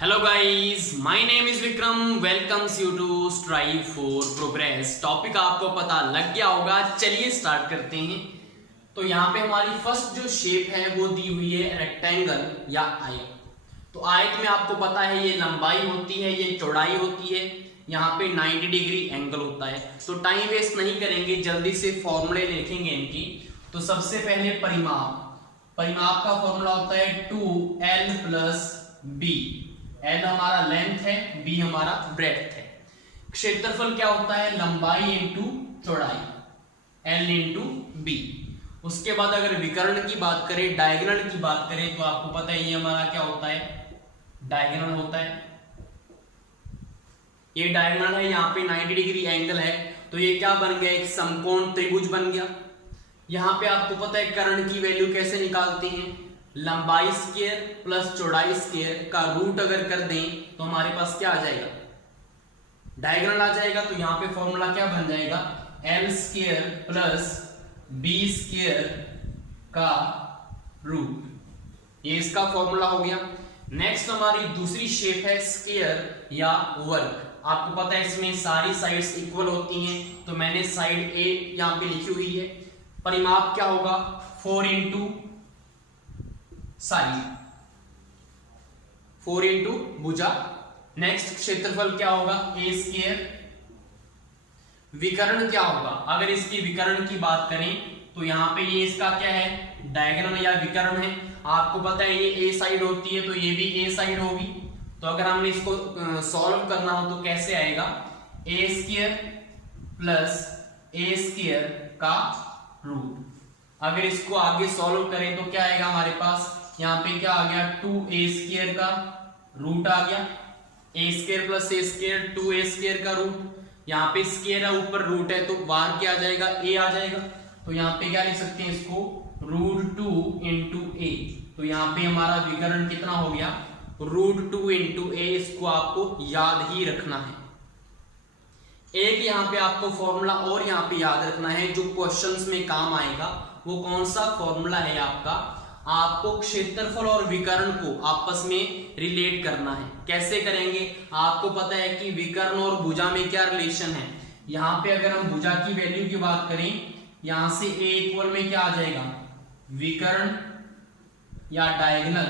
Hello guys, my name is Vikram. Welcomes you to strive for progress. Topic आपको पता लग गया होगा, चलिए स्टार्ट करते हैं। तो यहाँ पे हमारी फर्स्ट जो शेप है वो दी हुई है रेक्टेंगल या आयत। तो आयत में आपको पता है ये लंबाई होती है, ये चौड़ाई होती है, यहाँ पे 90 डिग्री एंगल होता है। तो टाइम वेस्ट नहीं करेंगे, जल्दी से फॉर्मूले लिखेंगे इनकी। तो सबसे पहले परिमाप का फॉर्मूला होता है 2l प्लस बी। एल हमारा लेंथ है, बी हमारा ब्रेड्थ है। क्षेत्रफल क्या होता है? लंबाई इंटू चौड़ाई, एल इंटू बी। उसके बाद अगर विकर्ण की बात करें, डायगोनल की बात करें, तो आपको पता है ये हमारा क्या होता है? डायगोनल होता है। ये डायगोनल है, यहाँ पे 90 डिग्री एंगल है, तो ये क्या बन गया? एक समकोण त्रिभुज बन गया। यहाँ पे आपको पता है कर्ण की वैल्यू कैसे निकालते हैं? लंबाई स्क्वायर प्लस चौड़ाई स्क्वायर का रूट अगर कर दें तो हमारे पास क्या आ जाएगा? डायगोनल आ जाएगा। तो यहाँ पे फॉर्मूला क्या बन जाएगा? L square plus B square का रूट। ये इसका फॉर्मूला हो गया। नेक्स्ट हमारी दूसरी शेप है स्क्वायर या वर्ग। आपको पता है इसमें सारी साइड्स इक्वल होती हैं, तो मैंने साइड ए यहाँ पे लिखी हुई है। परिमाप क्या होगा? 4 इंटू साइड, 4 इंटू भुजा। नेक्स्ट क्षेत्रफल क्या होगा? ए स्क्वायर। विकर्ण क्या होगा? अगर इसकी विकर्ण की बात करें तो यहाँ पे ये इसका क्या है? डायगोनल या विकर्ण है। आपको पता है ये ए साइड होती है, तो ये भी ए साइड होगी। तो अगर हमने इसको सॉल्व करना हो तो कैसे आएगा? ए स्क्वायर प्लस ए स्क्वायर का रूट। अगर इसको आगे सॉल्व करें तो क्या आएगा हमारे पास? यहाँ पे क्या आ गया? 2a स्क्वायर का रूट आ गया। a square plus a square 2a square का रूट। यहाँ पे स्क्वायर है, ऊपर रूट है, तो बाहर क्या आ जाएगा? a आ जाएगा। तो यहाँ पे क्या लिख सकते हैं इसको? √2 इंटू ए। तो यहाँ पे हमारा विकर्ण कितना हो गया? √2 इंटू ए। इसको आपको याद ही रखना है। एक यहाँ पे आपको फॉर्मूला और यहाँ पे याद रखना है जो क्वेश्चंस में काम आएगा। वो कौन सा फॉर्मूला है आपका? आपको क्षेत्रफल और विकर्ण को आपस में रिलेट करना है। कैसे करेंगे? आपको पता है कि विकर्ण और भुजा में क्या रिलेशन है। यहाँ पे अगर हम भुजा की वैल्यू की बात करें, यहां से a इक्वल में क्या आ जाएगा? विकर्ण या डायगोनल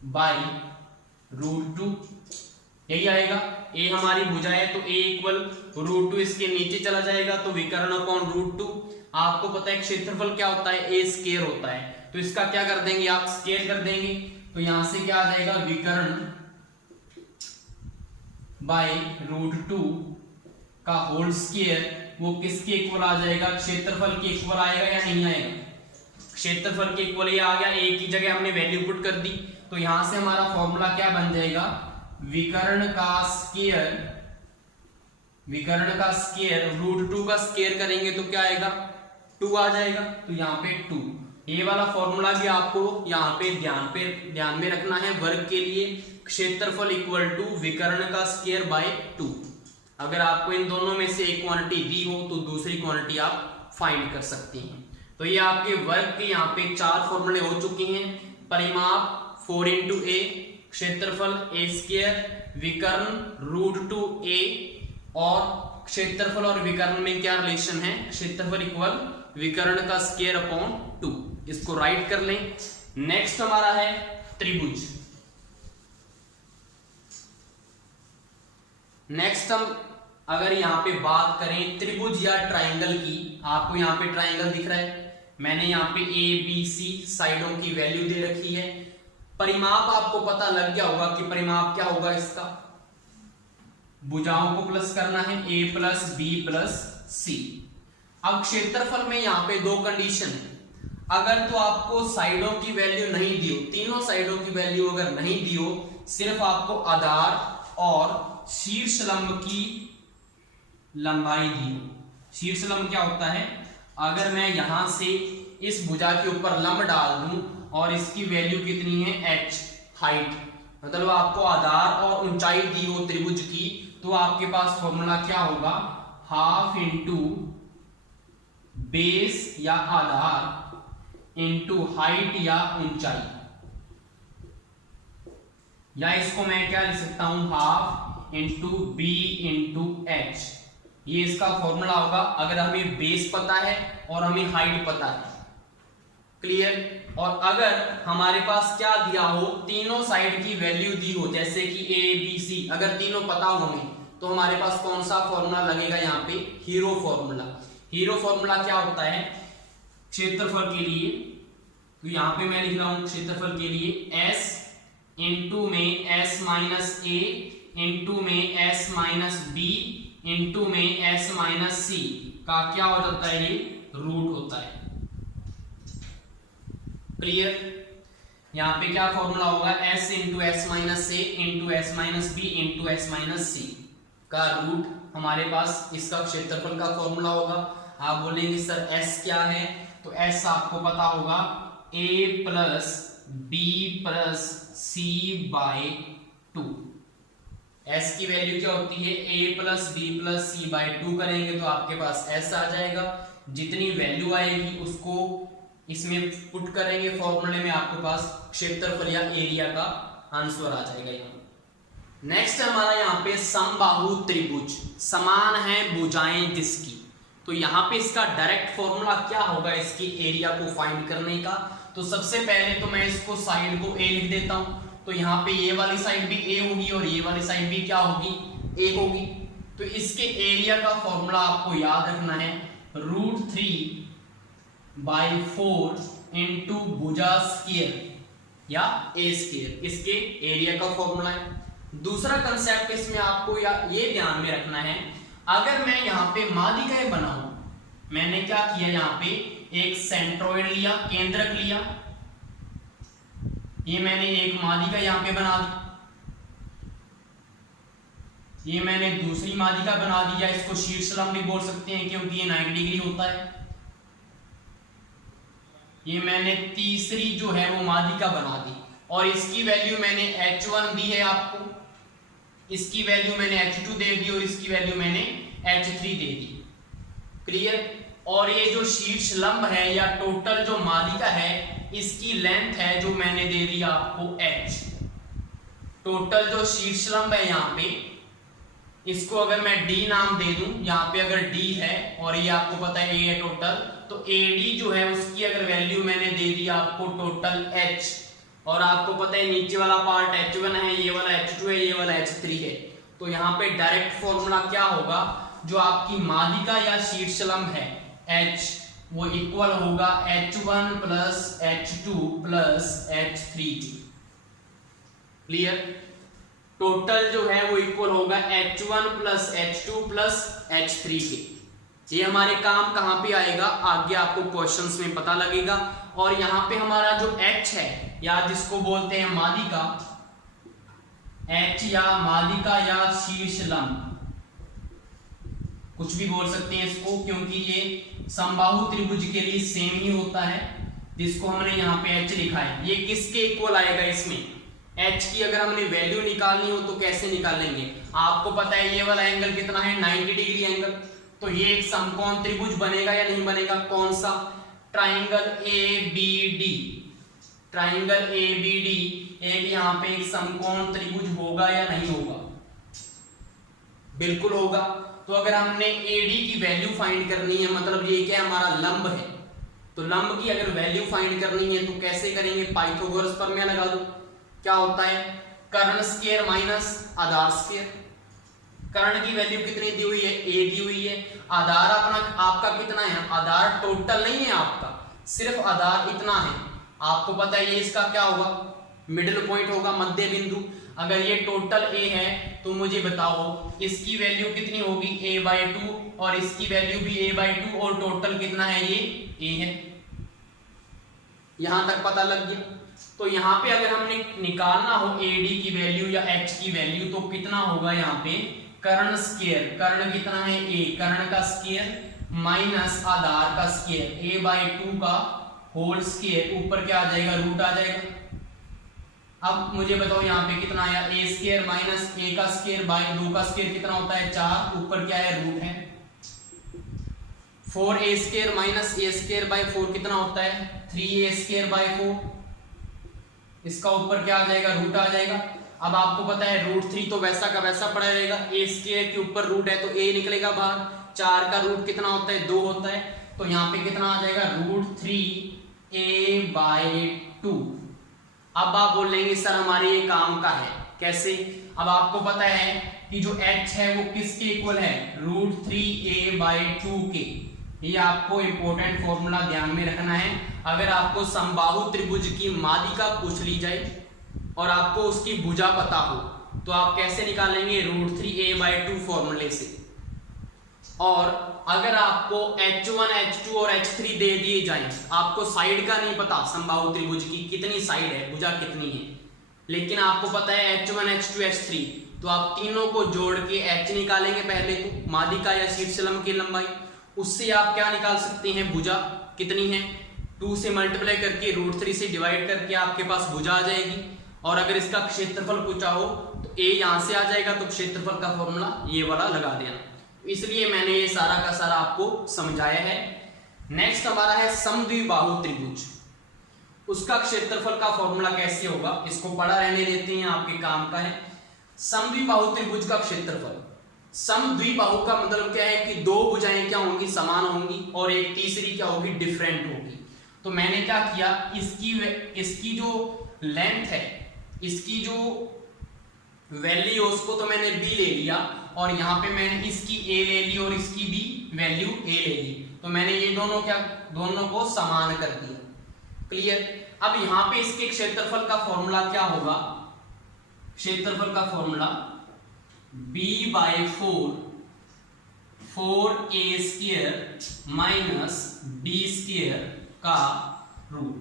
बाय √2, यही आएगा। a हमारी भुजा है तो a इक्वल √2 इसके नीचे चला जाएगा, तो विकर्ण अपॉन √2। आपको पता है क्षेत्रफल क्या होता है? a स्क्वायर होता है, तो इसका क्या कर देंगे आप? स्क्वायर कर देंगे। तो यहां से क्या आ जाएगा? विकर्ण बाय √2 का होल स्क्वायर। वो किसके इक्वल आ जाएगा? क्षेत्रफल के इक्वल आएगा या नहीं आएगा? क्षेत्रफल के इक्वल ये आ गया। a की जगह हमने वैल्यू पुट कर दी, तो यहां से हमारा फॉर्मूला क्या बन जाएगा? विकर्ण का स्क्वायर √2 का स्क्वायर करेंगे तो क्या आएगा? 2 आ जाएगा। तो यहाँ पे 2। ये वाला फॉर्मूला भी आपको यहाँ पे ध्यान में रखना है। वर्ग के लिए क्षेत्रफल इक्वल टू विकर्ण का स्क्वायर बाय 2। अगर आपको इन दोनों में से एक क्वांटिटी दी हो तो दूसरी क्वांटिटी आप फाइंड कर सकते हैं। तो ये आपके वर्ग के यहाँ पे 4 फॉर्मूले हो चुके हैं। परिमाप 4 इंटू ए, क्षेत्रफल a स्क्वायर, विकर्ण √2a, और क्षेत्रफल और विकर्ण में क्या रिलेशन है? क्षेत्रफल इक्वल विकर्ण का स्क्वायर अपॉन 2। इसको राइट कर लें। नेक्स्ट हमारा है त्रिभुज। नेक्स्ट हम अगर यहाँ पे बात करें त्रिभुज या ट्राइंगल की, आपको यहाँ पे ट्राइंगल दिख रहा है, मैंने यहाँ पे ए बी सी साइडों की वैल्यू दे रखी है। परिमाप आपको पता लग गया होगा कि परिमाप क्या होगा इसका? भुजाओं को प्लस करना है, a प्लस बी प्लस सी। अब क्षेत्रफल में यहाँ पे 2 कंडीशन है। अगर तो आपको साइडों की वैल्यू नहीं दी हो, तीनों साइडों की वैल्यू अगर नहीं दी हो, सिर्फ आपको आधार और शीर्ष लंब की लंबाई दी हो। शीर्ष लंब क्या होता है? अगर मैं यहां से इस भुजा के ऊपर लंब डाल दूं और इसकी वैल्यू कितनी है? h, हाइट, मतलब आपको आधार और ऊंचाई दी हो त्रिभुज की, तो आपके पास फॉर्मूला क्या होगा? हाफ इंटू बेस या आधार इंटू हाइट या ऊंचाई। या इसको मैं क्या लिख सकता हूं, half into B into H. ये इसका फॉर्मूला होगा अगर हमें बेस पता है और हमें हाइट पता है। क्लियर। और अगर हमारे पास क्या दिया हो, तीनों साइड की वैल्यू दी हो, जैसे कि ए बी सी, अगर तीनों पता हो हमें, तो हमारे पास कौन सा फॉर्मूला लगेगा यहाँ पे, हीरो फॉर्मूला। हीरो फॉर्मूला क्या होता है क्षेत्रफल के लिए, तो यहाँ पे मैं लिख रहा हूं क्षेत्रफल के लिए S इंटू में S माइनस ए इंटू में S माइनस बी इंटू में S माइनस सी का क्या हो जाता है, ये रूट होता है। क्लियर। यहाँ पे क्या फॉर्मूला होगा, S into S minus A into S minus B into S minus C का रूट हमारे पास इसका क्षेत्रफल का फॉर्मूला होगा। आप बोलेंगे सर S क्या है, तो S आपको पता होगा a plus B plus C by 2। S की वैल्यू क्या होती है, a plus B plus C by 2 करेंगे तो आपके पास S आ जाएगा। जितनी वैल्यू आएगी उसको इसमें पुट करेंगे फॉर्मूले में, आपके पास क्षेत्रफल या एरिया का आंसर आ जाएगा यहाँ। नेक्स्ट हमारा यहाँ पे समबाहु त्रिभुज, समान है भुजाएं जिसकी। तो यहाँ पे इसका डायरेक्ट फॉर्मूला क्या होगा इसके एरिया को फाइंड करने का। तो सबसे पहले तो मैं इसको साइड को ए लिख देता हूं। तो यहाँ पे ये वाली साइड भी ए होगी और ये वाली साइड भी क्या होगी, ए होगी। तो इसके एरिया का फॉर्मूला आपको याद रखना है, √3/4 इंटू भुजा स्क्वायर या ए स्क्वायर, इसके एरिया का फॉर्मूला है। दूसरा कंसेप्ट इसमें आपको ये ध्यान में रखना है, अगर मैं यहाँ पे मालिकाएं बनाऊं, मैंने क्या किया, यहाँ पे एक सेंट्रोइड लिया, केंद्रक लिया, ये मैंने एक मालिका यहाँ पे बना दी, ये मैंने दूसरी मालिका बना दी, या इसको शीर्षलंब भी बोल सकते हैं क्योंकि ये 90 डिग्री होता है। ये मैंने तीसरी जो है वो मालिका बना दी और इसकी वैल्यू मैंने h1 दी है आपको, इसकी वैल्यू मैंने h2 दे दी और इसकी वैल्यू मैंने h3 दे दी। क्लियर। और ये जो शीर्ष लंब है या टोटल जो मालिका है, इसकी लेंथ है जो मैंने दे दी आपको h। टोटल जो शीर्ष लंब है यहाँ पे, इसको अगर मैं d नाम दे दूं, यहाँ पे अगर d है और ये आपको पता है a है टोटल, तो AD जो है उसकी अगर वैल्यू मैंने दे दी आपको टोटल h, और आपको पता है नीचे वाला पार्ट h1 है, ये वाला h2 है, ये वाला h3 है। तो यहाँ पे डायरेक्ट फॉर्मूला क्या होगा, जो आपकी मालिका या शीर्षलंब है h, वो इक्वल होगा h1 plus h2 plus h3। Clear. Total जो है वो इक्वल होगा h1 plus h2 plus h3 के। ये हमारे काम कहां पे आएगा, आगे आपको क्वेश्चंस में पता लगेगा। और यहाँ पे हमारा जो h है, या जिसको बोलते हैं मालिका, h या मालिका या शीर्षलंब, कुछ भी बोल सकते हैं इसको, क्योंकि ये समबाहु त्रिभुज के लिए सेम ही होता है, जिसको हमने यहाँ पे h लिखा है। ये किसके इक्वल आएगा, इसमें h की अगर हमने वैल्यू निकालनी हो तो कैसे निकालेंगे, आपको पता है ये वाला एंगल कितना है, 90 डिग्री एंगल। तो ये एक समकोण त्रिभुज बनेगा या नहीं बनेगा, कौन सा, ट्राइंगल ABD। ट्राइंगल ABD एक यहाँ पे एक समकोण त्रिभुज होगा या नहीं होगा, बिल्कुल होगा। तो अगर हमने AD की वैल्यू फाइंड करनी है, मतलब ये क्या हमारा लंब है, तो लंब की अगर वैल्यू फाइंड करनी है तो कैसे करेंगे, पाइथागोरस प्रमेय लगा दो। क्या होता है, कर्ण स्क्वायर माइनस आधार स्क्वायर। कर्ण की वैल्यू कितनी दी हुई है, A दी हुई है। आधार अपना आपका कितना है, आधार टोटल नहीं है आपका, सिर्फ आधार इतना है। आपको पता है ये इसका क्या होगा, मिडिल पॉइंट होगा, मध्य बिंदु। अगर ये टोटल A है तो मुझे बताओ इसकी वैल्यू कितनी होगी, a/2, और इसकी वैल्यू भी a/2, और टोटल कितना है, ये A है। यहां तक पता लग गया। तो यहाँ पे अगर हमने निकालना हो AD की वैल्यू या H की वैल्यू, तो कितना होगा यहाँ पे, कर्ण स्क्वायर, कर्ण कितना है A, कर्ण का स्क्वायर माइनस आधार का स्क्वायर, a/2 का होल स्क्वायर, ऊपर क्या आ जाएगा, रूट आ जाएगा। अब मुझे बताओ यहाँ पे कितना आया, a स्क्वायर माइनस a का स्क्वायर बाय 2 का स्क्वायर कितना होता है, 4, ऊपर क्या है, रूट है। 4a square minus a square by 4 कितना होता है, 3a स्क्वायर बाय 4, इसका ऊपर क्या आ जाएगा, रूट आ जाएगा। अब आपको पता है √3 तो वैसा का वैसा पड़ा रहेगा, ए स्क्वायर के ऊपर रूट है तो ए निकलेगा बाहर, 4 का रूट कितना होता है 2 होता है, तो यहाँ पे कितना आ जाएगा √3a/2। अब आप बोलेंगे सर हमारे ये काम का है कैसे, अब आपको पता है कि जो h है वो किसके इक्वल है √3a/2 के, ये आपको इंपॉर्टेंट फॉर्मूला ध्यान में रखना है। अगर आपको समबाहु त्रिभुज की माध्यिका पूछ ली जाए और आपको उसकी भुजा पता हो तो आप कैसे निकालेंगे √3a/2 फॉर्मूले से। और अगर आपको h1 h2 और h3 दे दिए जाएं, आपको साइड का नहीं पता समबाहु त्रिभुज की कितनी साइड है, भुजा कितनी है, लेकिन आपको पता है h1 h2 h3, तो आप तीनों को जोड़ के h निकालेंगे पहले तो माध्यिका या शीर्षलंब की लंबाई, उससे आप क्या निकाल सकते हैं भुजा कितनी है, 2 से मल्टीप्लाई करके √3 से डिवाइड करके आपके पास भुजा आ जाएगी। और अगर इसका क्षेत्रफल पूछा हो तो a यहां से आ जाएगा, तो क्षेत्रफल का फॉर्मूला ये वाला लगा देना। इसलिए मैंने ये सारा का सारा आपको समझाया है। नेक्स्ट हमारा है समद्विबाहु त्रिभुज, उसका क्षेत्रफल का फॉर्मूला कैसे होगा, इसको पढ़ा रहने देते हैं, आपके काम का है। समद्विबाहु त्रिभुज का क्षेत्रफल, समद्विबाहु का मतलब क्या है कि दो भुजाएं क्या होंगी समान होंगी और एक तीसरी क्या होगी डिफरेंट होगी। तो मैंने क्या किया, इसकी जो लेंथ है, इसकी जो वैल्यू है उसको तो मैंने b ले लिया और यहाँ पे मैंने इसकी a ले ली और इसकी भी वैल्यू a ले ली, तो मैंने ये दोनों को समान कर दिया। क्लियर। अब यहाँ पे इसके क्षेत्रफल का फॉर्मूला क्या होगा, क्षेत्रफल का फॉर्मूला b/4 4a² - b² का रूट।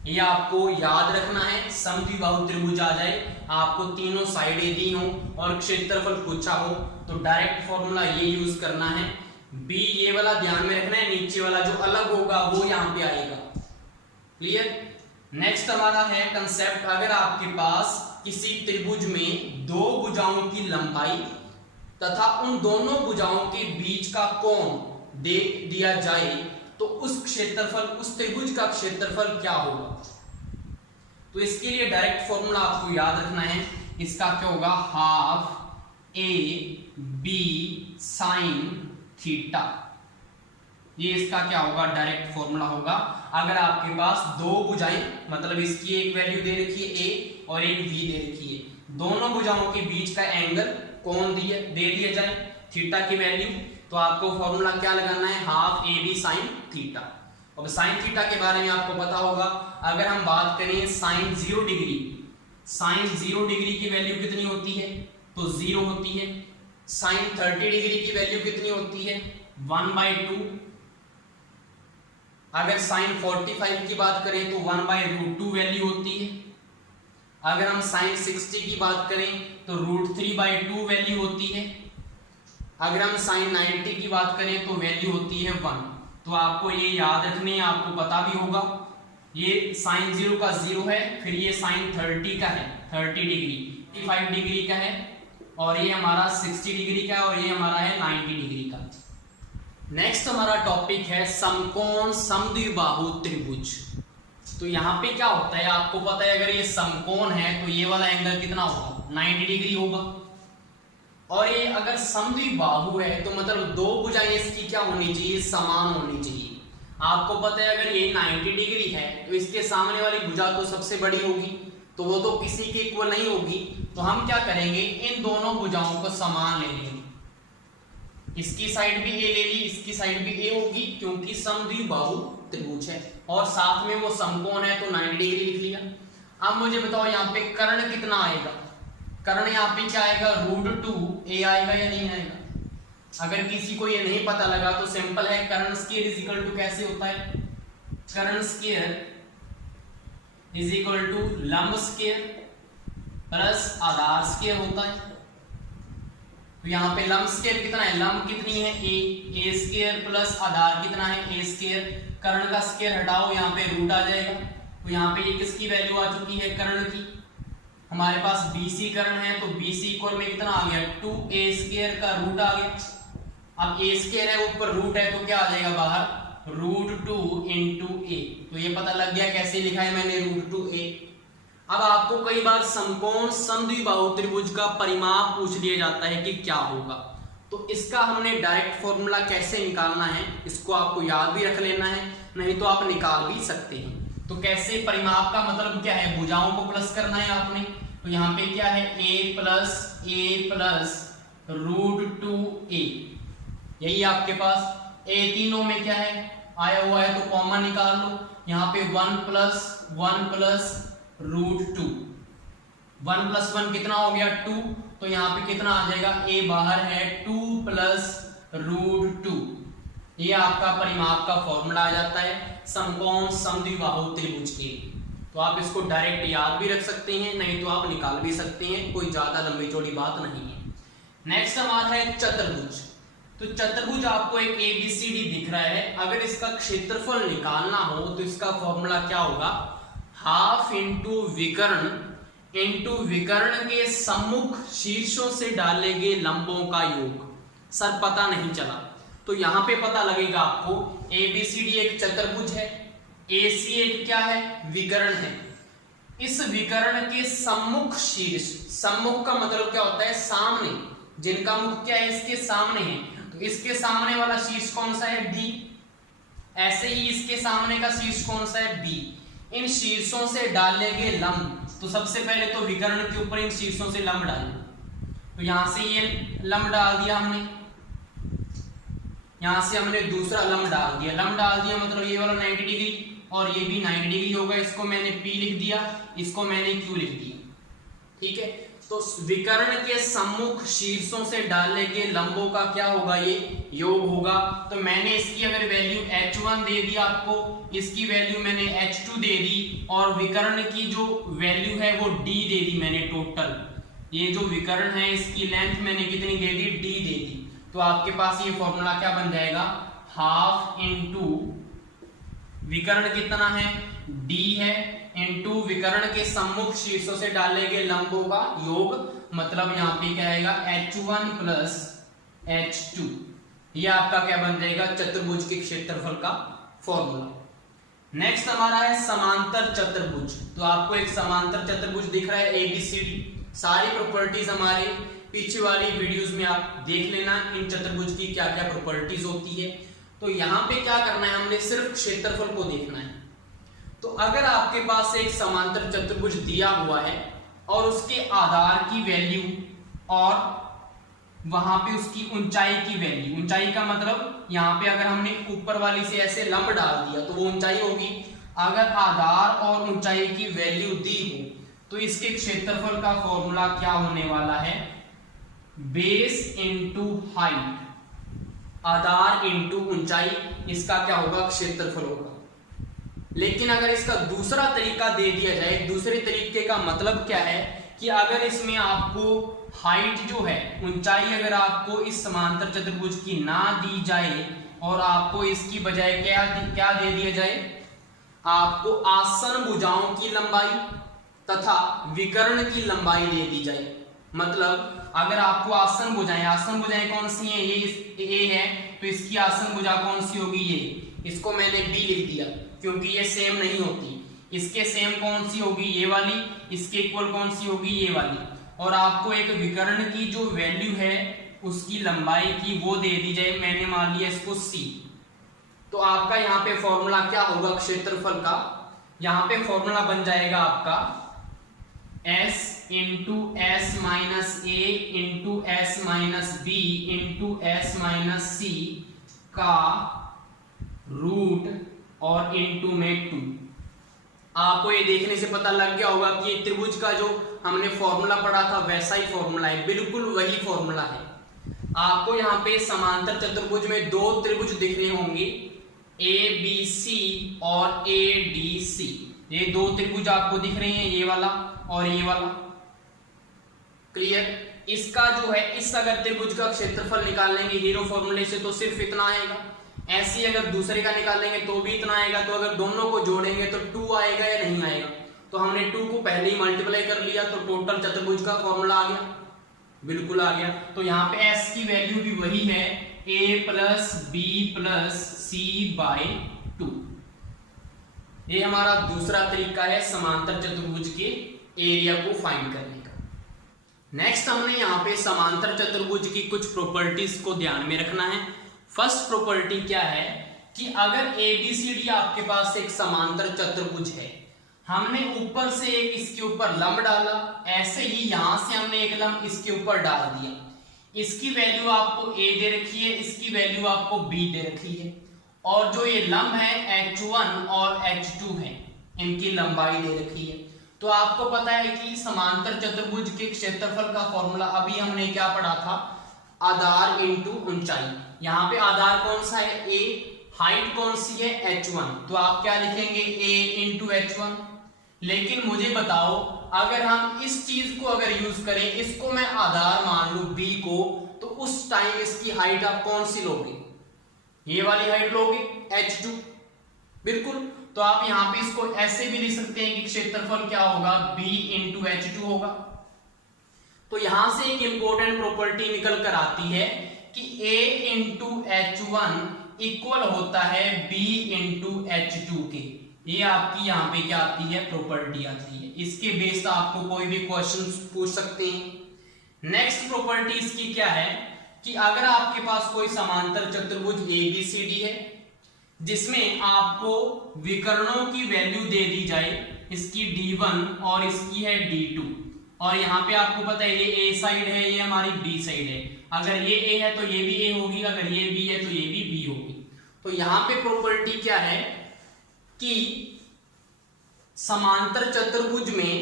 ये आपको याद रखना है, समद्विबाहु त्रिभुज आ जाए, आपको तीनों साइडें दी हो और क्षेत्रफल पूछा हो तो डायरेक्ट फॉर्मूला ये यूज करना है। b ये वाला ध्यान में रखना है, नीचे वाला जो अलग होगा वो यहाँ पे आएगा। क्लियर। नेक्स्ट हमारा है कंसेप्ट, अगर आपके पास किसी त्रिभुज में दो भुजाओं की लंबाई तथा उन दोनों भुजाओं के बीच का कोण दे दिया जाए तो उस क्षेत्रफल, उस त्रिभुज का क्षेत्रफल क्या होगा। तो इसके लिए डायरेक्ट फॉर्मूला आपको याद रखना है, इसका क्या होगा ½ AB sin θ। ये इसका क्या होगा डायरेक्ट फॉर्मूला होगा। अगर आपके पास दो भुजाएं, मतलब इसकी एक वैल्यू दे रखी है a और एक b दे रखी है, दोनों भुजाओं के बीच का एंगल कोण दे दिया जाए थीटा की वैल्यू, तो आपको फॉर्मूला क्या लगाना है ½ AB sin θ। अब sin थीटा के बारे में आपको पता होगा, अगर हम बात करें sin 0 डिग्री, sin 0 डिग्री की वैल्यू कितनी होती है तो 0 होती है। sin 30 डिग्री की वैल्यू कितनी होती है 1/2। अगर sin 45 की बात करें तो 1/√2 वैल्यू होती है। अगर हम sin 60 की बात करें तो √3/2 वैल्यू होती है। अगर हम sin 90 की बात करें तो वैल्यू होती है 1। तो आपको ये याद रखने हैं, आपको पता भी होगा, ये sin 0 का 0 है, फिर ये sin 30 का है 30 डिग्री, 55 डिग्री का है, और ये हमारा 60 डिग्री का है, और ये हमारा है 90 डिग्री का। नेक्स्ट हमारा टॉपिक है समकोण समद्विबाहु त्रिभुज। तो यहाँ पे क्या होता है, आपको पता है अगर ये समकोण है तो ये वाला एंगल कितना होगा 90 डिग्री होगा, और ये अगर समद्विबाहु है तो मतलब दो भुजाएं इसकी क्या होनी चाहिए समान होनी चाहिए। आपको पता है अगर ये 90 डिग्री है तो इसके सामने वाली भुजा तो सबसे बड़ी होगी, तो वो तो किसी के इक्वल नहीं होगी। तो हम क्या करेंगे, इन दोनों भुजाओं को समान ले लेंगे, इसकी साइड भी a ले ली, इसकी साइड भी a होगी, क्योंकि समद्विबाहु त्रिभुज है और साथ में वो समकोण है तो 90 डिग्री लिख लिया। अब मुझे बताओ यहाँ पे कर्ण कितना आएगा, कर्ण यहाँ पे क्या आएगा √2a आएगा या नहीं आएगा। अगर किसी को ये नहीं पता लगा तो सिंपल है, कर्ण स्क्वायर इज इक्वल टू कैसे होता है, कर्ण स्क्वायर इज इक्वल टू लंब स्क्वायर प्लस आधार स्क्वायर होता है। तो यहाँ पे लंब स्क्वायर कितना है, लंब कितनी है a स्क्वायर प्लस आधार कितना है a स्क्वायर। कर्ण का स्क्वायर हटाओ, यहाँ पे रूट आ जाएगा, तो यहाँ पे ये किसकी वैल्यू आ चुकी है कर्ण की, हमारे पास BC कर्ण है, तो BC इक्वल में कितना आ गया 2a² का रूट आ गया। अब a² है ऊपर रूट है तो क्या आ जाएगा बाहर √2 × a। तो ये पता लग गया कैसे लिखा है मैंने √2a। अब आपको कई बार समकोण समद्विबाहु त्रिभुज का परिमाप पूछ लिया जाता है कि क्या होगा, तो इसका हमने डायरेक्ट फॉर्मूला कैसे निकालना है इसको आपको याद भी रख लेना है, नहीं तो आप निकाल भी सकते हैं। तो कैसे, परिमाप का मतलब क्या है, भुजाओं को प्लस करना है आपने। तो यहाँ पे क्या है, a प्लस √2a, यही आपके पास। a तीनों में क्या है, आया हुआ है तो कॉमन निकाल लो। यहाँ पे 1 प्लस √2, 1 प्लस 1 कितना हो गया 2, तो यहाँ पे कितना आ जाएगा, a बाहर है 2 प्लस √2, ये आपका परिमाप का फॉर्मूला आ जाता है समकोण समद्विबाहु त्रिभुज के। तो आप इसको डायरेक्ट याद भी रख सकते हैं, नहीं तो आप निकाल भी सकते हैं, कोई ज्यादा लंबी चौड़ी बात नहीं है। नेक्स्ट हमारा है चतुर्भुज। तो चतुर्भुज आपको एक ABCD दिख रहा है, अगर इसका क्षेत्रफल निकालना हो तो इसका फॉर्मूला क्या होगा, हाफ इंटू विकर्ण के सम्मुख शीर्षों से डाले गए लंबों का योग। सर पता नहीं चला, तो यहां पे पता लगेगा आपको। ABCD एक चतुर्भुज है, AC एक क्या है, विकर्ण है। इस विकर्ण के सम्मुख शीर्ष, सम्मुख का मतलब क्या होता है, सामने, जिनका मुख क्या है, इसके सामने है, तो इसके सामने वाला शीर्ष कौन सा है, D। ऐसे ही इसके सामने का शीर्ष कौन सा है, B। इन शीर्षों से डाले गए लंब, तो सबसे पहले तो विकर्ण के ऊपर इन शीर्षों से लंब डालें। तो यहां से ये लंब डाल दिया हमने, यहां से हमने दूसरा लंब डाल दिया। लंब डाल दिया मतलब ये वाला 90 डिग्री और ये भी 90 डिग्री होगा। इसको मैंने P लिख दिया, इसको मैंने Q लिख दिया, ठीक है। तो विकर्ण के सम्मुख शीर्षों से डाले गए लंबों का क्या होगा, ये योग होगा। तो मैंने इसकी अगर वैल्यू H1 दे दी आपको, इसकी वैल्यू मैंने H2 दे दी, और विकर्ण की जो वैल्यू है वो D दे दी मैंने टोटल। ये जो विकर्ण है इसकी लेंथ मैंने कितनी दे दी, D दे दी। तो आपके पास ये फॉर्मूला क्या बन जाएगा, हाफ इंटू विकर्ण कितना है, D है, इंटू विकर्ण के सम्मुख शीर्षों से डाले गए लंबों का योग, मतलब यहाँ पे क्या आएगा, H1 प्लस H2। ये आपका क्या बन जाएगा, चतुर्भुज के क्षेत्रफल का फॉर्मूला। नेक्स्ट हमारा है समांतर चतुर्भुज। तो आपको एक समांतर चतुर्भुज दिख रहा है ABCD, सारी प्रॉपर्टीज हमारे पीछे वाली वीडियोस में आप देख लेना, इन चतुर्भुज की क्या क्या प्रॉपर्टीज होती है। तो यहाँ पे क्या करना है, हमने सिर्फ क्षेत्रफल को देखना है। तो अगर आपके पास एक समांतर चतुर्भुज दिया हुआ है और उसके आधार की वैल्यू और वहां पे उसकी ऊंचाई की वैल्यू, ऊंचाई का मतलब यहाँ पे अगर हमने ऊपर वाली से ऐसे लंब डाल दिया तो वो ऊंचाई होगी। अगर आधार और ऊंचाई की वैल्यू दी हो तो इसके क्षेत्रफल का फॉर्मूला क्या होने वाला है, बेस इंटू हाइट, आधार इंटू ऊंचाई, इसका क्या होगा, क्षेत्रफल होगा। लेकिन अगर इसका दूसरा तरीका दे दिया जाए, दूसरे तरीके का मतलब क्या है कि अगर इसमें आपको हाइट जो है, ऊंचाई अगर आपको इस समांतर चतुर्भुज की ना दी जाए और आपको इसकी बजाय क्या दे दिया जाए, आपको आसन भुजाओं की लंबाई तथा विकर्ण की लंबाई दे दी जाए। मतलब अगर आपको आसन भुजाएं कौन सी हैं, ये A है तो इसकी आसन भुजा कौन सी होगी, ये, इसको मैंने B लिख दिया क्योंकि ये सेम नहीं होती। इसके सेम कौन सी होगी, ये वाली, इसके इक्वल कौन सी होगी, ये वाली। और आपको एक विकर्ण की जो वैल्यू है उसकी लंबाई की वो दे दी जाए, मैंने मान लिया इसको C। तो आपका यहाँ पे फॉर्मूला क्या होगा क्षेत्रफल का, यहाँ पे फॉर्मूला बन जाएगा आपका S into S minus A into S minus B into S minus C का रूट और इंटू में 2। आपको ये देखने से पता लग गया होगा कि त्रिभुज का जो हमने फॉर्मूला पढ़ा था वैसा ही फॉर्मूला है, बिल्कुल वही फॉर्मूला है। आपको यहाँ पे समांतर चतुर्भुज में दो त्रिभुज दिख रहे होंगे, ABC और ADC। ये दो त्रिभुज आपको दिख रहे हैं, ये वाला और ये वाला, क्लियर। इसका जो है, इस अगर त्रिभुज का क्षेत्रफल निकालेंगे हीरो फॉर्मूले से तो सिर्फ इतना आएगा, ऐसे अगर दूसरे का निकालेंगे तो भी इतना आएगा। तो अगर दोनों को जोड़ेंगे तो 2 आएगा या नहीं आएगा, तो हमने 2 को पहले ही मल्टीप्लाई कर लिया तो टोटल चतुर्भुज का फॉर्मूला आ गया, बिल्कुल आ गया। तो यहाँ पे S की वैल्यू भी वही है, A plus B plus C/2। ये हमारा दूसरा तरीका है समांतर चतुर्भुज के एरिया को फाइंड करने का। नेक्स्ट हमने यहाँ पे समांतर चतुर्भुज की कुछ प्रॉपर्टीज को ध्यान में रखना है। फर्स्ट प्रॉपर्टी क्या है कि अगर ABCD आपके पास एक समांतर चतुर्भुज है, हमने ऊपर से एक इसके ऊपर लंब डाला, ऐसे ही यहां से हमने एक लंब इसके ऊपर डाल दिया, इसकी वैल्यू आपको A दे रखी है, इसकी वैल्यू आपको B दे रखी है, और जो ये लंब है H1 और H2 है, इनकी लंबाई दे रखी है। तो आपको पता है कि समांतर चतुर्भुज के क्षेत्रफल का फॉर्मूला अभी हमने क्या पढ़ा था, आधार इंटू ऊंचाई। यहाँ पे आधार कौन सा है, A, हाइट कौन सी है, H1, तो आप क्या लिखेंगे, A इंटू H1। लेकिन मुझे बताओ, अगर हम इस चीज को अगर यूज करें, इसको मैं आधार मान लूं B को, तो उस टाइम इसकी हाइट आप कौन सी लोगे, ये वाली हाइट लोगे, H2, बिल्कुल। तो आप यहाँ पे इसको ऐसे भी लिख सकते हैं कि क्षेत्रफल क्या होगा, B इंटू H2 होगा। तो यहां से एक इंपॉर्टेंट प्रॉपर्टी निकल कर आती है कि A इंटू H1 इक्वल होता है B इंटू H2 के। ये आपकी यहाँ पे क्या आती है, प्रॉपर्टी आती है। इसके बेस आपको कोई भी क्वेश्चन पूछ सकते हैं। नेक्स्ट प्रॉपर्टी इसकी क्या है कि अगर आपके पास कोई समांतर चतुर्भुज ABCD है, जिसमें आपको विकर्णों की वैल्यू दे दी जाए, इसकी D1 और इसकी है D2, और यहाँ पे आपको पता है ये A साइड है, ये हमारी B साइड है। अगर ये A है तो ये भी A होगी, अगर ये B है तो ये भी B होगी। तो यहाँ पे प्रॉपर्टी क्या है कि समांतर चतुर्भुज में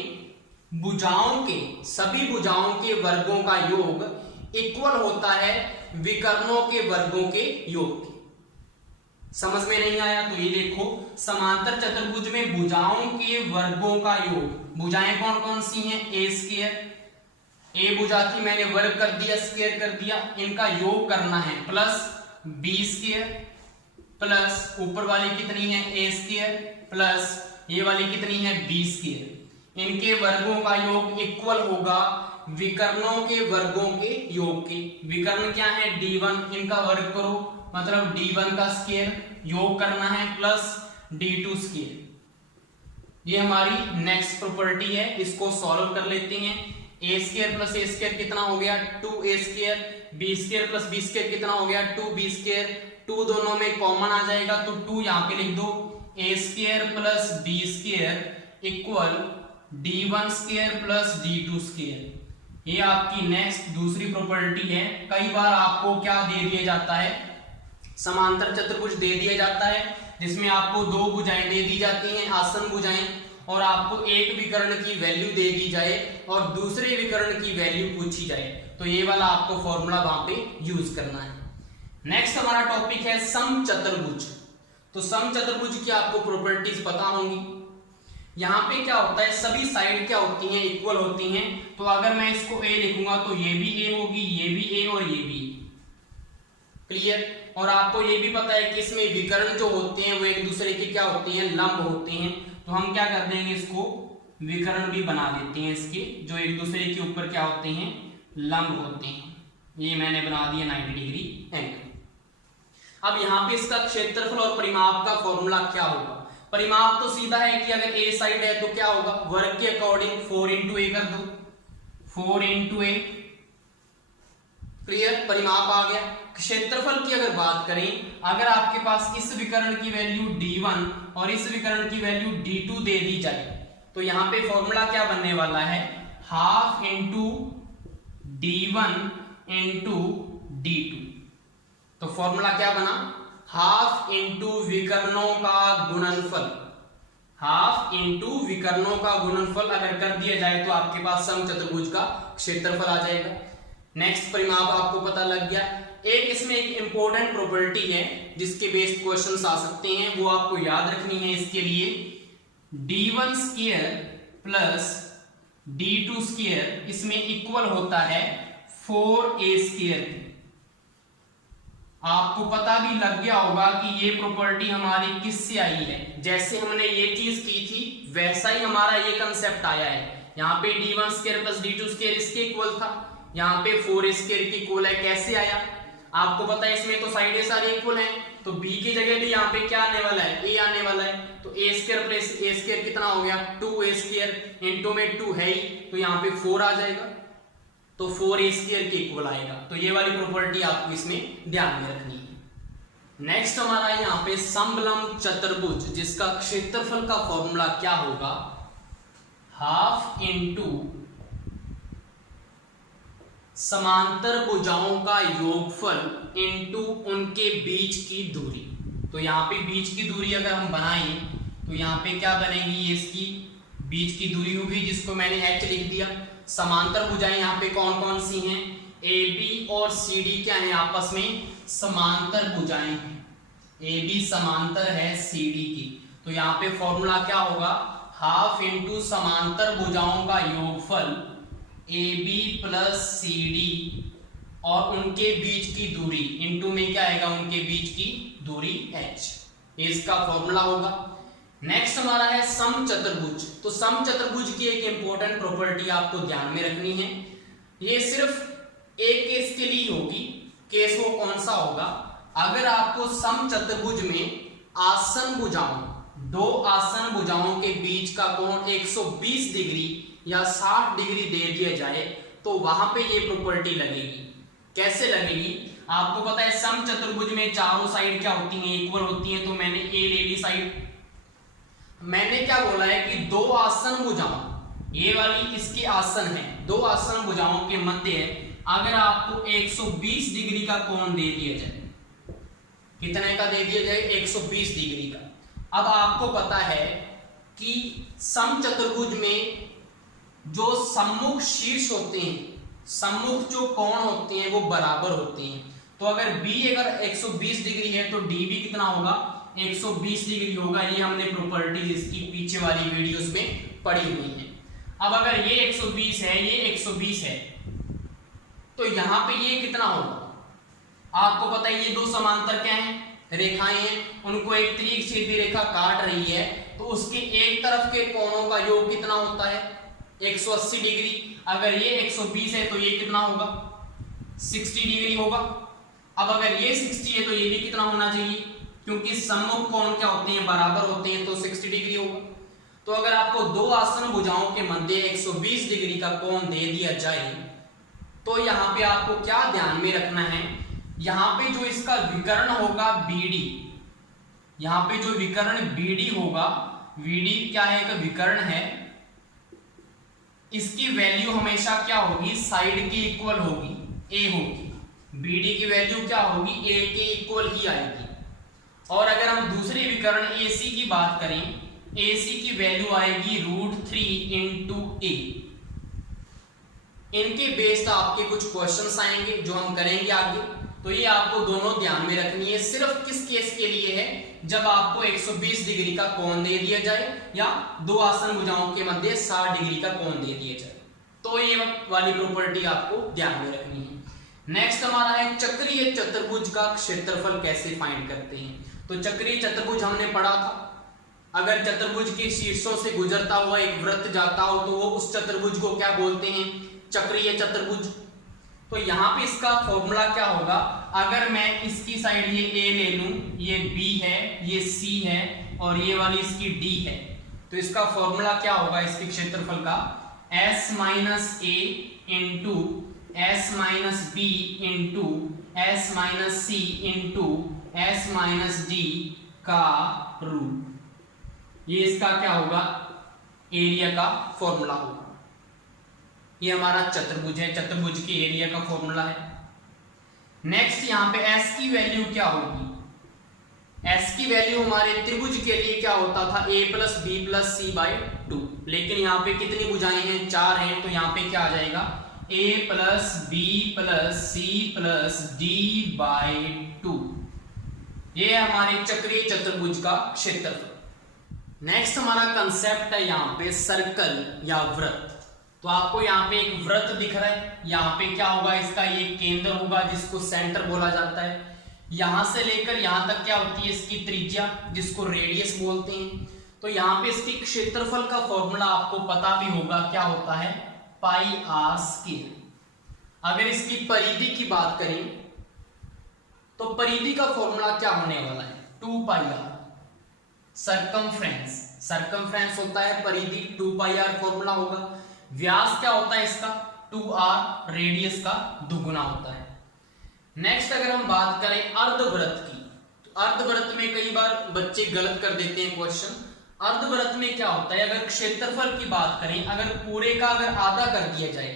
भुजाओं के, सभी भुजाओं के वर्गों का योग इक्वल होता है विकर्णों के वर्गों के योग के। समझ में नहीं आया तो ये देखो, समांतर चतुर्भुज में भुजाओं के वर्गों का योग, भुजाएं कौन कौन सी हैं, A स्क्वायर, A भुजा की मैंने वर्ग कर दिया, स्क्वायर कर दिया, इनका योग करना है, प्लस B स्क्वायर, प्लस ऊपर वाली कितनी है A स्क्वायर, प्लस ये वाली कितनी है B स्क्वायर। इनके वर्गों का योग इक्वल होगा विकर्णों के वर्गों के योग के। विकर्ण क्या है, D1, इनका वर्ग करो, मतलब D1 का स्क्वायर योग करना है, प्लस D2 स्क्वायर। ये हमारी नेक्स्ट प्रॉपर्टी है, इसको सॉल्व कर लेते हैं। A square plus A square कितना हो गया, 2A square, B square plus B square कितना हो गया, 2B स्क्वायर। 2 दोनों में कॉमन आ जाएगा, तो 2 यहाँ पे लिख दो। A square plus B square equal D1 square plus D2 square. ये आपकी नेक्स्ट दूसरी प्रॉपर्टी है। कई बार आपको क्या दे दिया जाता है, समांतर चतुर्भुज दे दिया जाता है, जिसमें आपको दो भुजाएं दे दी जाती हैं, आसन भुजाएं, और आपको एक विकर्ण की वैल्यू दे दी जाए और दूसरे विकर्ण की वैल्यू पूछी जाए, तो ये वाला आपको फॉर्मूला वहां पे यूज करना है। नेक्स्ट हमारा टॉपिक है समचतुर्भुज। तो समचतुर्भुज की आपको प्रॉपर्टीज पता होंगी। यहाँ पे क्या होता है, सभी साइड क्या होती हैं, इक्वल होती हैं। तो अगर मैं इसको A लिखूंगा तो ये भी A होगी, ये भी A और ये भी क्लियर। और आपको ये भी पता है कि इसमें विकर्ण जो होते हैं वो एक दूसरे के क्या होते हैं, लंब होते हैं। तो हम क्या कर देंगे, इसको विकर्ण भी बना देते हैं इसके, जो एक दूसरे के ऊपर क्या होते हैं, लंब होते हैं। ये मैंने बना दिया 90 डिग्री एंगल। अब यहाँ पे इसका क्षेत्रफल और परिमाप का फॉर्मूला क्या होगा। परिमाप तो सीधा है कि अगर A साइड है तो क्या होगा, वर्ग के अकॉर्डिंग 4 इंटू A कर दो, 4 इंटू A, क्लियर, परिमाप आ गया। क्षेत्रफल की अगर बात करें, अगर आपके पास इस विकर्ण की वैल्यू D1 और इस विकर्ण की वैल्यू D2 दे दी जाए, तो यहाँ पे फॉर्मूला क्या बनने वाला है, half into D1 into D2। तो फॉर्मूला क्या बना, हाफ इंटू विकर्णों का गुणनफल, हाफ इंटू विकर्णों का गुणनफल अगर कर दिया जाए तो आपके पास समचतुर्भुज का क्षेत्रफल आ जाएगा। नेक्स्ट परिमाप आपको पता लग गया। एक इसमें एक इंपॉर्टेंट प्रॉपर्टी है जिसके बेस्ड क्वेश्चंस आ सकते हैं, वो आपको याद रखनी है। इसके लिए D1 square plus D2 square इसमें इक्वल होता है 4A स्क्वायर। आपको पता भी लग गया होगा कि ये प्रॉपर्टी हमारी किससे आई है। जैसे हमने ये चीज की थी वैसा ही हमारा ये कंसेप्ट आया है। यहाँ पे D1 square plus D2 square इसके इक्वल था, यहाँ पे 4A स्क्वायर की इक्वल है। कैसे आया आपको पता है, इसमें तो साइडें सारी इक्वल हैं, तो b की जगह भी यहाँ पे क्या आने वाला है, a आने वाला है। तो a square plus a square कितना हो गया, 2a स्क्वायर, इनटू में 2 है ही तो यहाँ पे 4 आ जाएगा, तो 4a स्क्वायर के इक्वल आएगा। तो ये वाली प्रॉपर्टी आपको इसमें ध्यान में रखनी है। नेक्स्ट हमारा यहाँ पे समलंब चतुर्भुज जिसका क्षेत्रफल का फॉर्मूला क्या होगा, हाफ इंटू समांतर भुजाओं का योगफल इंटू उनके बीच की दूरी। तो यहाँ पे बीच की दूरी अगर हम बनाएं तो यहाँ पे क्या बनेगी, ये इसकी बीच की दूरी होगी जिसको मैंने h लिख दिया। समांतर भुजाएं यहाँ पे कौन कौन सी हैं, AB और CD क्या है आपस में समांतर भुजाएं हैं, AB समांतर है CD की। तो यहाँ पे फॉर्मूला क्या होगा, हाफ इंटू समांतर भुजाओं का योगफल AB प्लस CD और उनके बीच की दूरी इंटू में क्या आएगा, उनके बीच की दूरी h, इसका फॉर्मूला होगा। नेक्स्ट हमारा है समचतुर्भुज। तो समचतुर्भुज की एक इंपॉर्टेंट प्रॉपर्टी आपको ध्यान में रखनी है, ये सिर्फ एक केस के लिए होगी। केस वो कौन सा होगा, अगर आपको समचतुर्भुज में आसन भुजाओं, दो आसन भुजाओं के बीच का कोण 120 डिग्री या 60 डिग्री दे दिया जाए तो वहां पे ये प्रॉपर्टी लगेगी। कैसे लगेगी, आपको पता है समचतुर्भुज में चारों साइड क्या होती हैं, इक्वल होती हैं। तो मैंने ए ले ली साइड, मैंने क्या बोला है कि दो आसन भुजाओं, ये वाली इसके आसन है, दो आसन भुजाओं के मध्य अगर आपको 120 डिग्री का कोण दे दिया जाए, कितने का दे दिया जाए, 120 डिग्री का। अब आपको पता है कि समचतुर्भुज में जो सम्मुख शीर्ष होते हैं, सम्मुख जो कोण होते हैं वो बराबर होते हैं। तो अगर B अगर 120 डिग्री है तो D भी कितना होगा, 120 डिग्री होगा। ये हमने प्रॉपर्टीज इसकी पीछे वाली वीडियोस में पढ़ी हुई है। अब अगर ये 120 है, ये 120 है, तो यहां पे ये कितना होगा, आपको पता है ये दो समांतर क्या हैं, रेखाएं हैं, उनको एक त्रिज्यीय रेखा काट रही है, तो उसके एक तरफ के कोणों का योग कितना होता है, 180 डिग्री। अगर ये 120 है तो ये कितना होगा, 60 डिग्री होगा। अब अगर ये 60 है तो ये भी कितना होना चाहिए, क्योंकि सम्मुख कोण क्या होते हैं, बराबर होते हैं, तो 60 डिग्री होगा। तो अगर आपको दो आसन भुजाओं के मध्य 120 डिग्री का कोण दे दिया जाए तो यहाँ पे आपको क्या ध्यान में रखना है, यहाँ पे जो इसका विकर्ण होगा BD, यहाँ पे जो विकर्ण BD होगा, VD क्या है, एक विकर्ण है, इसकी वैल्यू हमेशा क्या होगी, साइड के इक्वल होगी, A होगी। BD की वैल्यू क्या होगी, A के इक्वल ही आएगी। और अगर हम दूसरे विकर्ण AC की बात करें, AC की वैल्यू आएगी √3 इंटू A। इनके बेस्ड आपके कुछ क्वेश्चंस आएंगे जो हम करेंगे आगे। तो ये आपको दोनों ध्यान में रखनी है। सिर्फ किस केस के लिए है, जब आपको 120 डिग्री का कोण दे दिया जाए या दो आसन भुजाओं के मध्य 60 डिग्री का कोण दे दिया जाए, तो ये वाली प्रॉपर्टी आपको ध्यान में रखनी है। नेक्स्ट हमारा है चक्रीय चतुर्भुज का क्षेत्रफल कैसे फाइंड करते हैं। तो चक्रीय चतुर्भुज हमने पढ़ा था, अगर चतुर्भुज के शीर्षों से गुजरता हुआ एक वृत्त जाता हो तो वो उस चतुर्भुज को क्या बोलते हैं, चक्रीय चतुर्भुज। तो यहाँ पे इसका फॉर्मूला क्या होगा, अगर मैं इसकी साइड ये A ले लूं, ये B है, ये C है और ये वाली इसकी D है, तो इसका फॉर्मूला क्या होगा इसके क्षेत्रफल का, S minus A into S minus B into S minus C into S minus D का रूट। ये इसका क्या होगा, एरिया का फॉर्मूला होगा। ये हमारा चतुर्भुज है, चतुर्भुज की एरिया का फॉर्मूला है। नेक्स्ट यहाँ पे S की वैल्यू क्या होगी, S की वैल्यू हमारे त्रिभुज के लिए क्या होता था, A plus B plus C by 2, लेकिन यहाँ पे कितनी भुजाएं हैं, 4 हैं, तो यहाँ पे क्या आ जाएगा, A plus B plus C plus D by 2। ये हमारे चक्रीय चतुर्भुज का क्षेत्रफल। नेक्स्ट हमारा कंसेप्ट है यहाँ पे सर्कल या वृत्त। तो आपको यहाँ पे एक वृत्त दिख रहा है, यहाँ पे क्या होगा, इसका ये केंद्र होगा जिसको सेंटर बोला जाता है। यहां से लेकर यहां तक क्या होती है इसकी त्रिज्या, जिसको रेडियस बोलते हैं। तो यहाँ पे इसकी क्षेत्रफल का फॉर्मूला आपको पता भी होगा, क्या होता है, पाई आर स्क्वायर। अगर इसकी परिधि की बात करें तो परिधि का फॉर्मूला क्या होने वाला है, 2 पाई आर। सरकमफ्रेंस, सरकमफ्रेंस होता है परिधि, 2 पाई आर फॉर्मूला होगा। व्यास क्या होता है इसका, 2r, रेडियस का दुगुना होता है। नेक्स्ट अगर हम बात करें अर्धवृत्त की, तो अर्धवृत्त में कई बार बच्चे गलत कर देते हैं क्वेश्चन। अर्धवृत्त में क्या होता है, अगर क्षेत्रफल की बात करें, अगर पूरे का अगर आधा कर दिया जाए,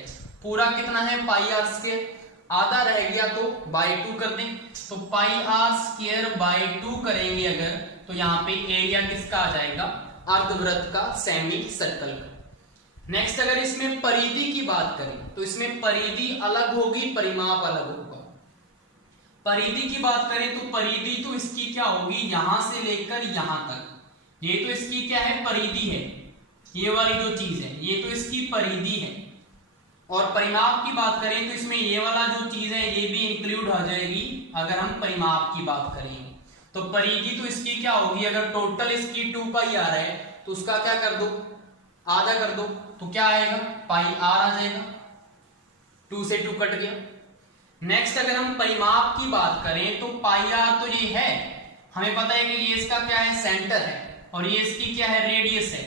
पूरा कितना है पाई आर स्क्वायर, आधा रह गया तो बाई 2 कर दें, तो पाई आर स्क्वायर बाई 2 करेंगे अगर, तो यहाँ पे एरिया किसका आ जाएगा, अर्धवृत्त का, सेमी सर्कल का। नेक्स्ट अगर इसमें परिधि की बात करें, तो इसमें परिधि अलग होगी, परिमाप अलग होगा। परिधि की बात करें तो परिधि तो इसकी क्या होगी, यहां से लेकर यहां तक, ये तो इसकी क्या है, परिधि है, ये वाली जो चीज है ये तो इसकी परिधि है। और परिमाप की बात करें तो इसमें ये वाला जो चीज है ये भी इंक्लूड हो जाएगी अगर हम परिमाप की बात करेंगे। तो परिधि तो इसकी क्या होगी, अगर टोटल इसकी 2 पाई आर है तो उसका क्या कर दो, आधा कर दो, तो क्या आएगा, पाई आर आ जाएगा, 2 से 2 कट गया। नेक्स्ट अगर हम परिमाप की बात करें तो पाई आर तो ये है, हमें पता है कि ये इसका क्या है, सेंटर है, और ये इसकी क्या है, रेडियस है।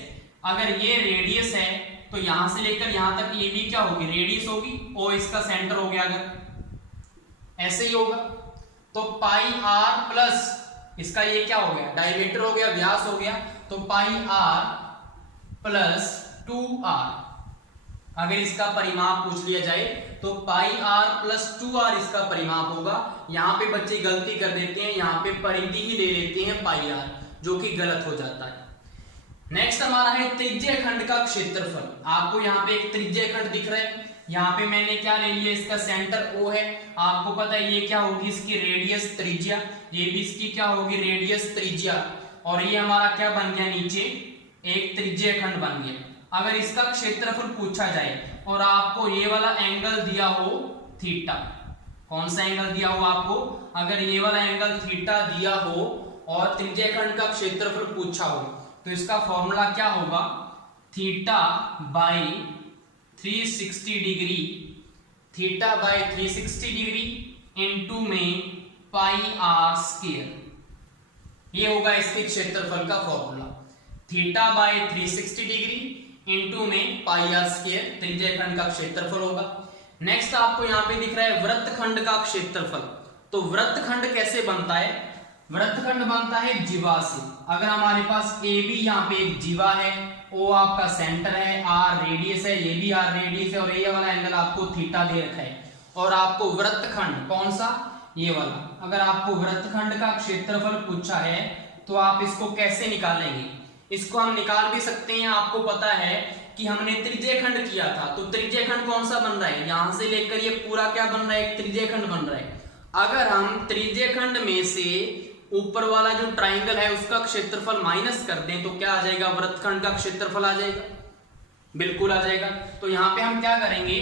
अगर ये रेडियस है तो यहां से लेकर यहां तक ये भी क्या होगी, रेडियस होगी, और इसका सेंटर हो गया, अगर ऐसे ही होगा तो पाई आर प्लस इसका ये क्या हो गया, डायमीटर हो गया, व्यास हो गया, तो पाई आर प्लस 2r। अगर इसका परिमाप पूछ लिया जाए तो पाई आर प्लस 2r इसका परिमाप होगा। यहां पे बच्चे गलती कर देते हैं, यहां पे परिधि ही ले लेते हैं पाई आर, जो कि गलत हो जाता है। नेक्स्ट हमारा है त्रिज्य खंड का क्षेत्रफल। आपको यहाँ पे एक त्रिज्य खंड दिख रहा है, यहाँ पे मैंने क्या ले लिया, इसका सेंटर O है, आपको पता है ये क्या होगी, इसकी रेडियस त्रिज्या, ये भी इसकी क्या होगी, रेडियस त्रिज्या, और ये हमारा क्या बन गया, नीचे एक त्रिज्य खंड बन गया। अगर इसका क्षेत्रफल पूछा जाए और आपको ये वाला एंगल दिया हो थीटा, कौन सा एंगल दिया हो आपको, अगर ये वाला एंगल थीटा दिया हो और त्रिज्य खंड का क्षेत्रफल पूछा हो, तो इसका फॉर्मूला क्या होगा, theta by 360 degree, theta by 360 degree into में पाई आर स्क्वायर, ये होगा इसके क्षेत्रफल का formula. Theta by 360 degree into में पाई आर स्क्वायर त्रिज्य खंड का क्षेत्रफल होगा। नेक्स्ट आपको यहाँ पे दिख रहा है वृत्तखंड का क्षेत्रफल। तो वृत्तखंड कैसे बनता है, वृत्तखंड बनता है जीवा से। अगर हमारे पास ए बी यहाँ पे एक जीवा है, ओ आपका सेंटर है, आर रेडियस है, ये भी आर रेडियस है, और ये वाला एंगल आपको थीटा दे रखा है, और आपको वृत्तखंड कौन सा, ये वाला, अगर आपको वृत्तखंड का क्षेत्रफल पूछा है तो आप इसको कैसे निकालेंगे, इसको हम निकाल भी सकते हैं। आपको पता है कि हमने त्रिज्य खंड किया था, तो त्रिज्य खंड कौन सा बन रहा है, यहां से लेकर ये पूरा क्या बन रहा है, एक त्रिज्य खंड बन रहा है। अगर हम त्रिज्य खंड में से ऊपर वाला जो ट्राइंगल है उसका क्षेत्रफल माइनस कर दें तो क्या आ जाएगा, वृत्तखंड का क्षेत्रफल आ जाएगा, बिल्कुल आ जाएगा। तो यहाँ पे हम क्या करेंगे,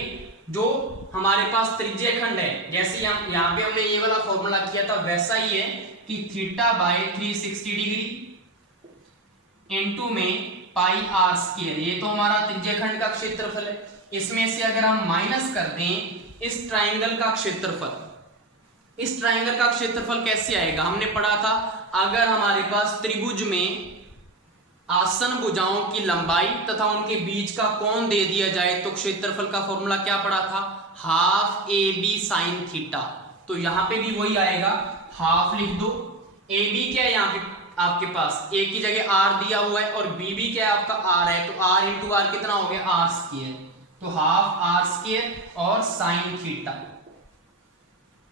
जो हमारे पास त्रिज्य खंड है, जैसे यहाँ पे हमने ये वाला फॉर्मूला किया था वैसा ही है कि थीटा बाई 360 डिग्री इनटू में पाई आर स्क्वायर, ये तो हमारा त्रिज्य खंड का क्षेत्रफल है। इसमें से अगर हम माइनस कर दें इस ट्राइंगल का क्षेत्रफल, इस ट्राइंगल का क्षेत्रफल कैसे आएगा, हमने पढ़ा था अगर हमारे पास त्रिभुज में आसन भुजाओं की लंबाई तथा उनके बीच का कोण दे दिया जाए तो क्षेत्रफल का फॉर्मूला क्या पढ़ा था, half A B sine theta. तो यहां पे भी वही आएगा, हाफ लिख दो, ए बी क्या है यहाँ पे आपके पास, ए की जगह आर दिया हुआ है, और बी भी क्या है आपका आर है, तो आर इंटू आर कितना हो गया, आर स्क्वायर, तो हाफ आर स्क्वायर और साइन थीटा।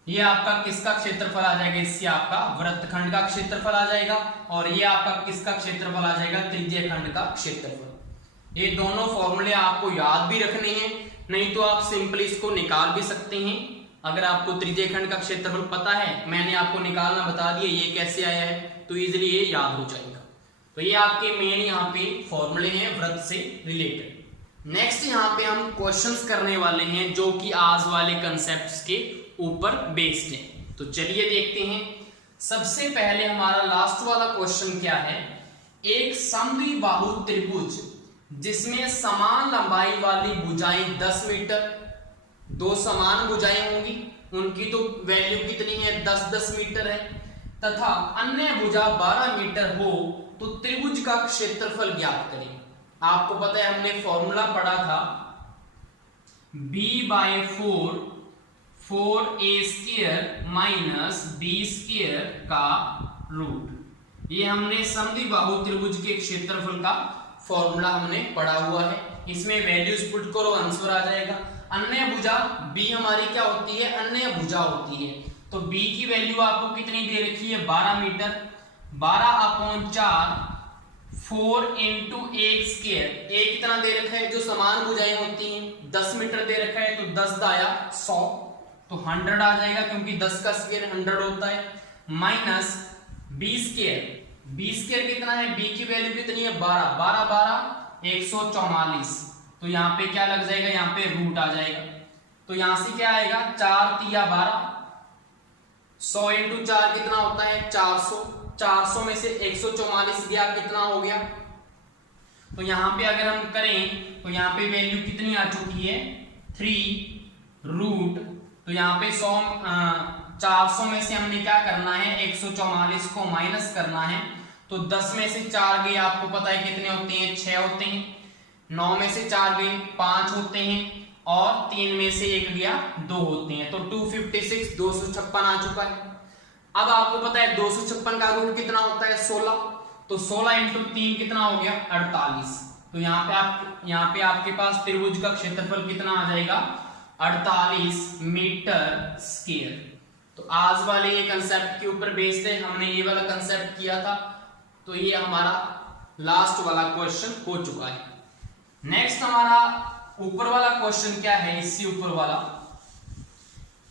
ये आपका किसका क्षेत्रफल आ जाएगा, इससे आपका वृत्तखंड का क्षेत्रफल आ जाएगा, और ये आपका किसका क्षेत्रफल आ जाएगा, त्रिज्य खंड का क्षेत्रफल। ये दोनों फॉर्मूले आपको याद भी रखने हैं, नहीं तो आप सिंपली इसको निकाल भी सकते हैं। अगर आपको त्रिज्य खंड का क्षेत्रफल पता है, मैंने आपको निकालना बता दिया ये कैसे आया है, तो इजीली ये याद हो जाएगा। तो ये आपके मेन यहाँ पे फॉर्मूले हैं वृत्त से रिलेटेड। नेक्स्ट यहाँ पे हम क्वेश्चंस करने वाले हैं जो कि आज वाले कंसेप्ट्स के ऊपर बेस्ड है। तो चलिए देखते हैं। सबसे पहले हमारा लास्ट वाला क्वेश्चन क्या है, एक समद्विबाहु त्रिभुज जिसमें समान लंबाई वाली भुजाएं 10 मीटर, दो समान भुजाएं होंगी उनकी तो वैल्यू कितनी है 10-10 मीटर है, तथा अन्य भुजा 12 मीटर हो तो त्रिभुज का क्षेत्रफल ज्ञात करें। आपको पता है हमने फॉर्मूला पढ़ा था b/4 4a² माइनस b² का रूट। ये हमने समद्विबाहु त्रिभुज के क्षेत्रफल का फॉर्मूला हमने पढ़ा हुआ है। इसमें वैल्यूज पुट करो, आंसर आ जाएगा। अन्य भुजा b हमारी क्या होती है, अन्य भुजा होती है, तो b की वैल्यू आपको कितनी दे रखी है 12 मीटर, 12/4 4 × a², a कितना दे रखा है, जो समान भुजाएं होती हैं 10 मीटर दे रखा है, तो 10 दाया 100, तो 100 आ जाएगा क्योंकि 10 का स्क्वायर 100 होता है, माइनस b² कितना है, b की वैल्यू कितनी है 12, 12 144, तो यहाँ पे क्या लग जाएगा, यहाँ पे रूट आ जाएगा, तो यहां से क्या आएगा 4 तिया 12, 100 × 4 कितना होता है 400, 400 में से 144 गया, कितना हो गया, तो यहां पे अगर हम करें तो यहाँ पे वैल्यू कितनी आ चुकी है 3 रूट, तो यहाँ पे 400 में से हमने क्या करना है 144 को माइनस करना है, तो 10 में से 4 गए, आपको पता है कितने होते हैं 6 होते हैं, 9 में से 4 गए 5 होते हैं, और 3 में से 1 गया 2 होते हैं, तो 256 256 आ चुका है। अब आपको पता है 256 का रूट कितना होता है 16, तो 16 × 3 कितना हो गया 48, तो यहाँ पे आपके पास त्रिभुज का क्षेत्रफल कितना आ जाएगा 48 मीटर स्क्वायर। तो आज वाले ये कंसेप्ट के ऊपर बेस्ड है, हमने ये वाला कंसेप्ट किया था, तो ये हमारा लास्ट वाला क्वेश्चन हो चुका है। नेक्स्ट हमारा ऊपर वाला क्वेश्चन क्या है, इससे ऊपर वाला,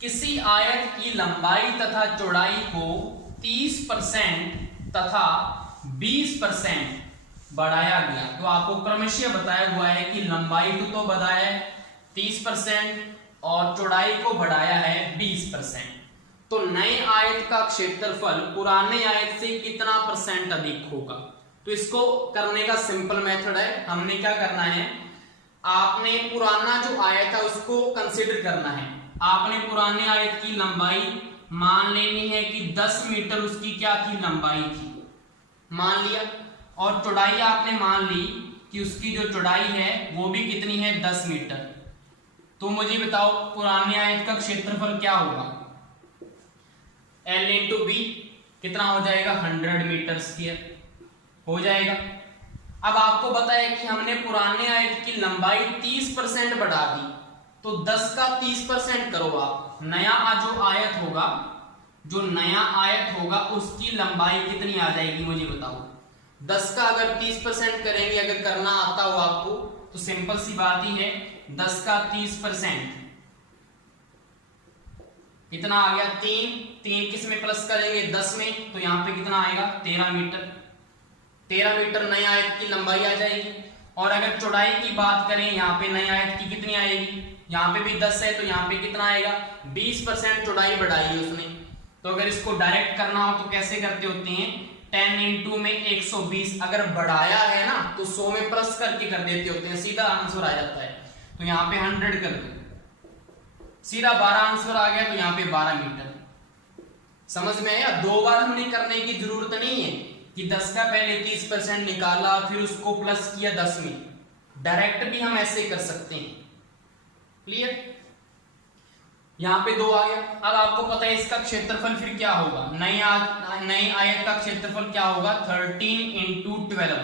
किसी आयत की लंबाई तथा चौड़ाई को 30% तथा 20% बढ़ाया गया, तो आपको क्रमशः बताया हुआ है कि लंबाई को तो बढ़ाया है 30% और चौड़ाई को बढ़ाया है 20%, तो नए आयत का क्षेत्रफल पुराने आयत से कितना % अधिक होगा। तो इसको करने का सिंपल मेथड है, हमने क्या करना है, आपने पुराना जो आयत है उसको कंसीडर करना है, आपने पुराने आयत की लंबाई मान लेनी है कि 10 मीटर उसकी क्या थी लंबाई थी, मान लिया, और चौड़ाई आपने मान ली कि उसकी जो चौड़ाई है वो भी कितनी है 10 मीटर, तो मुझे बताओ पुराने आयत का क्षेत्रफल क्या होगा, L × B कितना हो जाएगा 100 मीटर स्क्वायर हो जाएगा। अब आपको पता है कि हमने पुराने आयत की लंबाई 30% बढ़ा दी, तो 10 का 30% करो आप, नया जो नया आयत होगा उसकी लंबाई कितनी आ जाएगी मुझे बताओ। 10 का अगर 30% करेंगे, अगर करना आता हो आपको तो सिंपल सी बात ही है, 10 का 30% कितना आ गया 3 किस में प्लस करेंगे 10 में, तो यहाँ पे कितना आएगा 13 मीटर, 13 मीटर नए आयत की लंबाई आ जाएगी। और अगर चौड़ाई की बात करें, यहाँ पे नए आयत की कितनी आएगी, यहाँ पे भी 10 है तो यहाँ पे कितना आएगा 20% चौड़ाई बढ़ाई है उसने। तो अगर इसको डायरेक्ट करना हो तो कैसे करते होते हैं, 10 × में 120, अगर बढ़ाया है ना तो 100 में प्लस करके कर देते होते हैं, सीधा आंसर आ जाता है। तो यहाँ पे 100 कर दो, सीधा 12 आंसर आ गया, तो यहाँ पे 12 मीटर। समझ में आया, 2 बार हमने करने की जरूरत नहीं है कि 10 का पहले 30% निकाला फिर उसको प्लस किया 10 में, डायरेक्ट भी हम ऐसे कर सकते हैं। क्लियर, यहाँ पे 2 आ गया। अब आपको पता है इसका क्षेत्रफल फिर क्या होगा, नए आयत का क्षेत्रफल क्या होगा 13 × 12,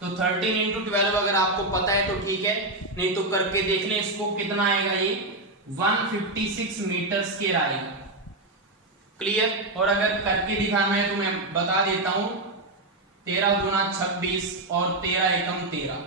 तो 13 × 12 अगर आपको पता है तो ठीक है, नहीं तो करके देख लें इसको, कितना आएगा ये 156 मीटर स्क्वायर आएगा। क्लियर, और अगर करके दिखाना है तो मैं बता देता हूं, 13 × 26 और 13 × 13,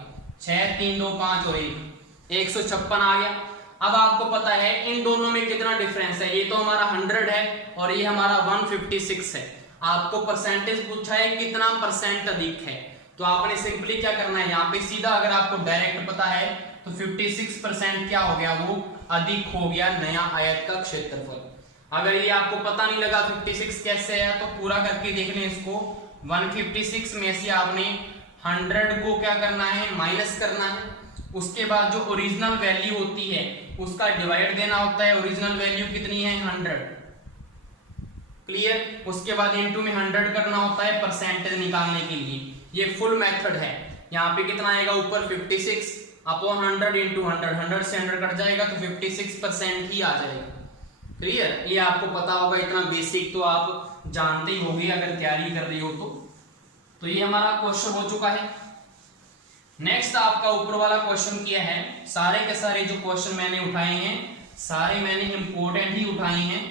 6 3 2 5 और 156 आ गया। अब आपको पता है इन दोनों में कितना डिफरेंस है, ये तो हमारा 100 है और ये हमारा 156 है। आपको परसेंटेज पूछा है कितना % अधिक है, तो आपने सिंपली क्या करना है, यहाँ पे सीधा अगर आपको डायरेक्ट पता है तो 56% क्या हो गया, वो अधिक हो गया नया आयत का क्षेत्रफल। अगर ये आपको पता नहीं लगा 56 कैसे है तो पूरा करके देख लें इसको। 156 में से आपने 100 को क्या करना है, माइनस करना है, उसके बाद जो ओरिजिनल वैल्यू होती है उसका डिवाइड देना होता है। ओरिजिनल वैल्यू कितनी है 100, क्लियर। उसके बाद इनटू में 100 करना होता है परसेंटेज निकालने के लिए। ये फुल मेथड है। यहाँ पे कितना आएगा ऊपर 56 अपॉन 100 इंटू 100, 100 से 100 कट जाएगा तो 56% ही आ जाएगा, क्लियर। ये आपको पता होगा, इतना बेसिक तो आप जानते ही होंगे अगर तैयारी कर रही हो तो ये हमारा क्वेश्चन हो चुका है। नेक्स्ट आपका ऊपर वाला क्वेश्चन किया है। सारे के सारे जो क्वेश्चन मैंने उठाए हैं सारे मैंने इंपॉर्टेंट ही उठाए हैं।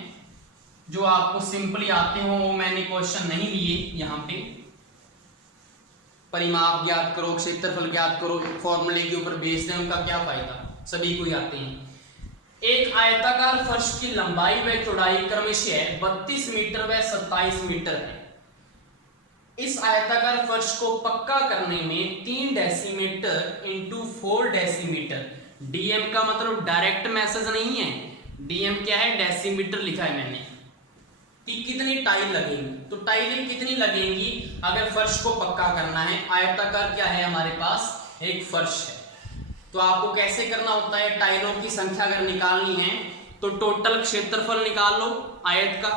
जो आपको सिंपली आते हो वो मैंने क्वेश्चन नहीं लिए। यहाँ पे परिमाप ज्ञात करो, क्षेत्रफल ज्ञात करो, फॉर्मूले के ऊपर बेस्ड है, उनका क्या फायदा, सभी को आते हैं। एक आयताकार फर्श की लंबाई व चौड़ाई क्रमशः 32 मीटर व 27 मीटर है। इस आयताकार फर्श को पक्का करने में 3 डेसीमीटर इंटू 4 डेसीमीटर, डीएम का मतलब डायरेक्ट मैसेज नहीं है, डीएम क्या है डेसीमीटर लिखा है मैंने, कितनी टाइल लगेंगी। तो टाइलें कितनी लगेंगी अगर फर्श को पक्का करना है। आयताकार क्या है हमारे पास एक फर्श है। तो आपको कैसे करना होता है, टाइलों की संख्या अगर निकालनी है तो टोटल क्षेत्रफल निकाल लो आयत का,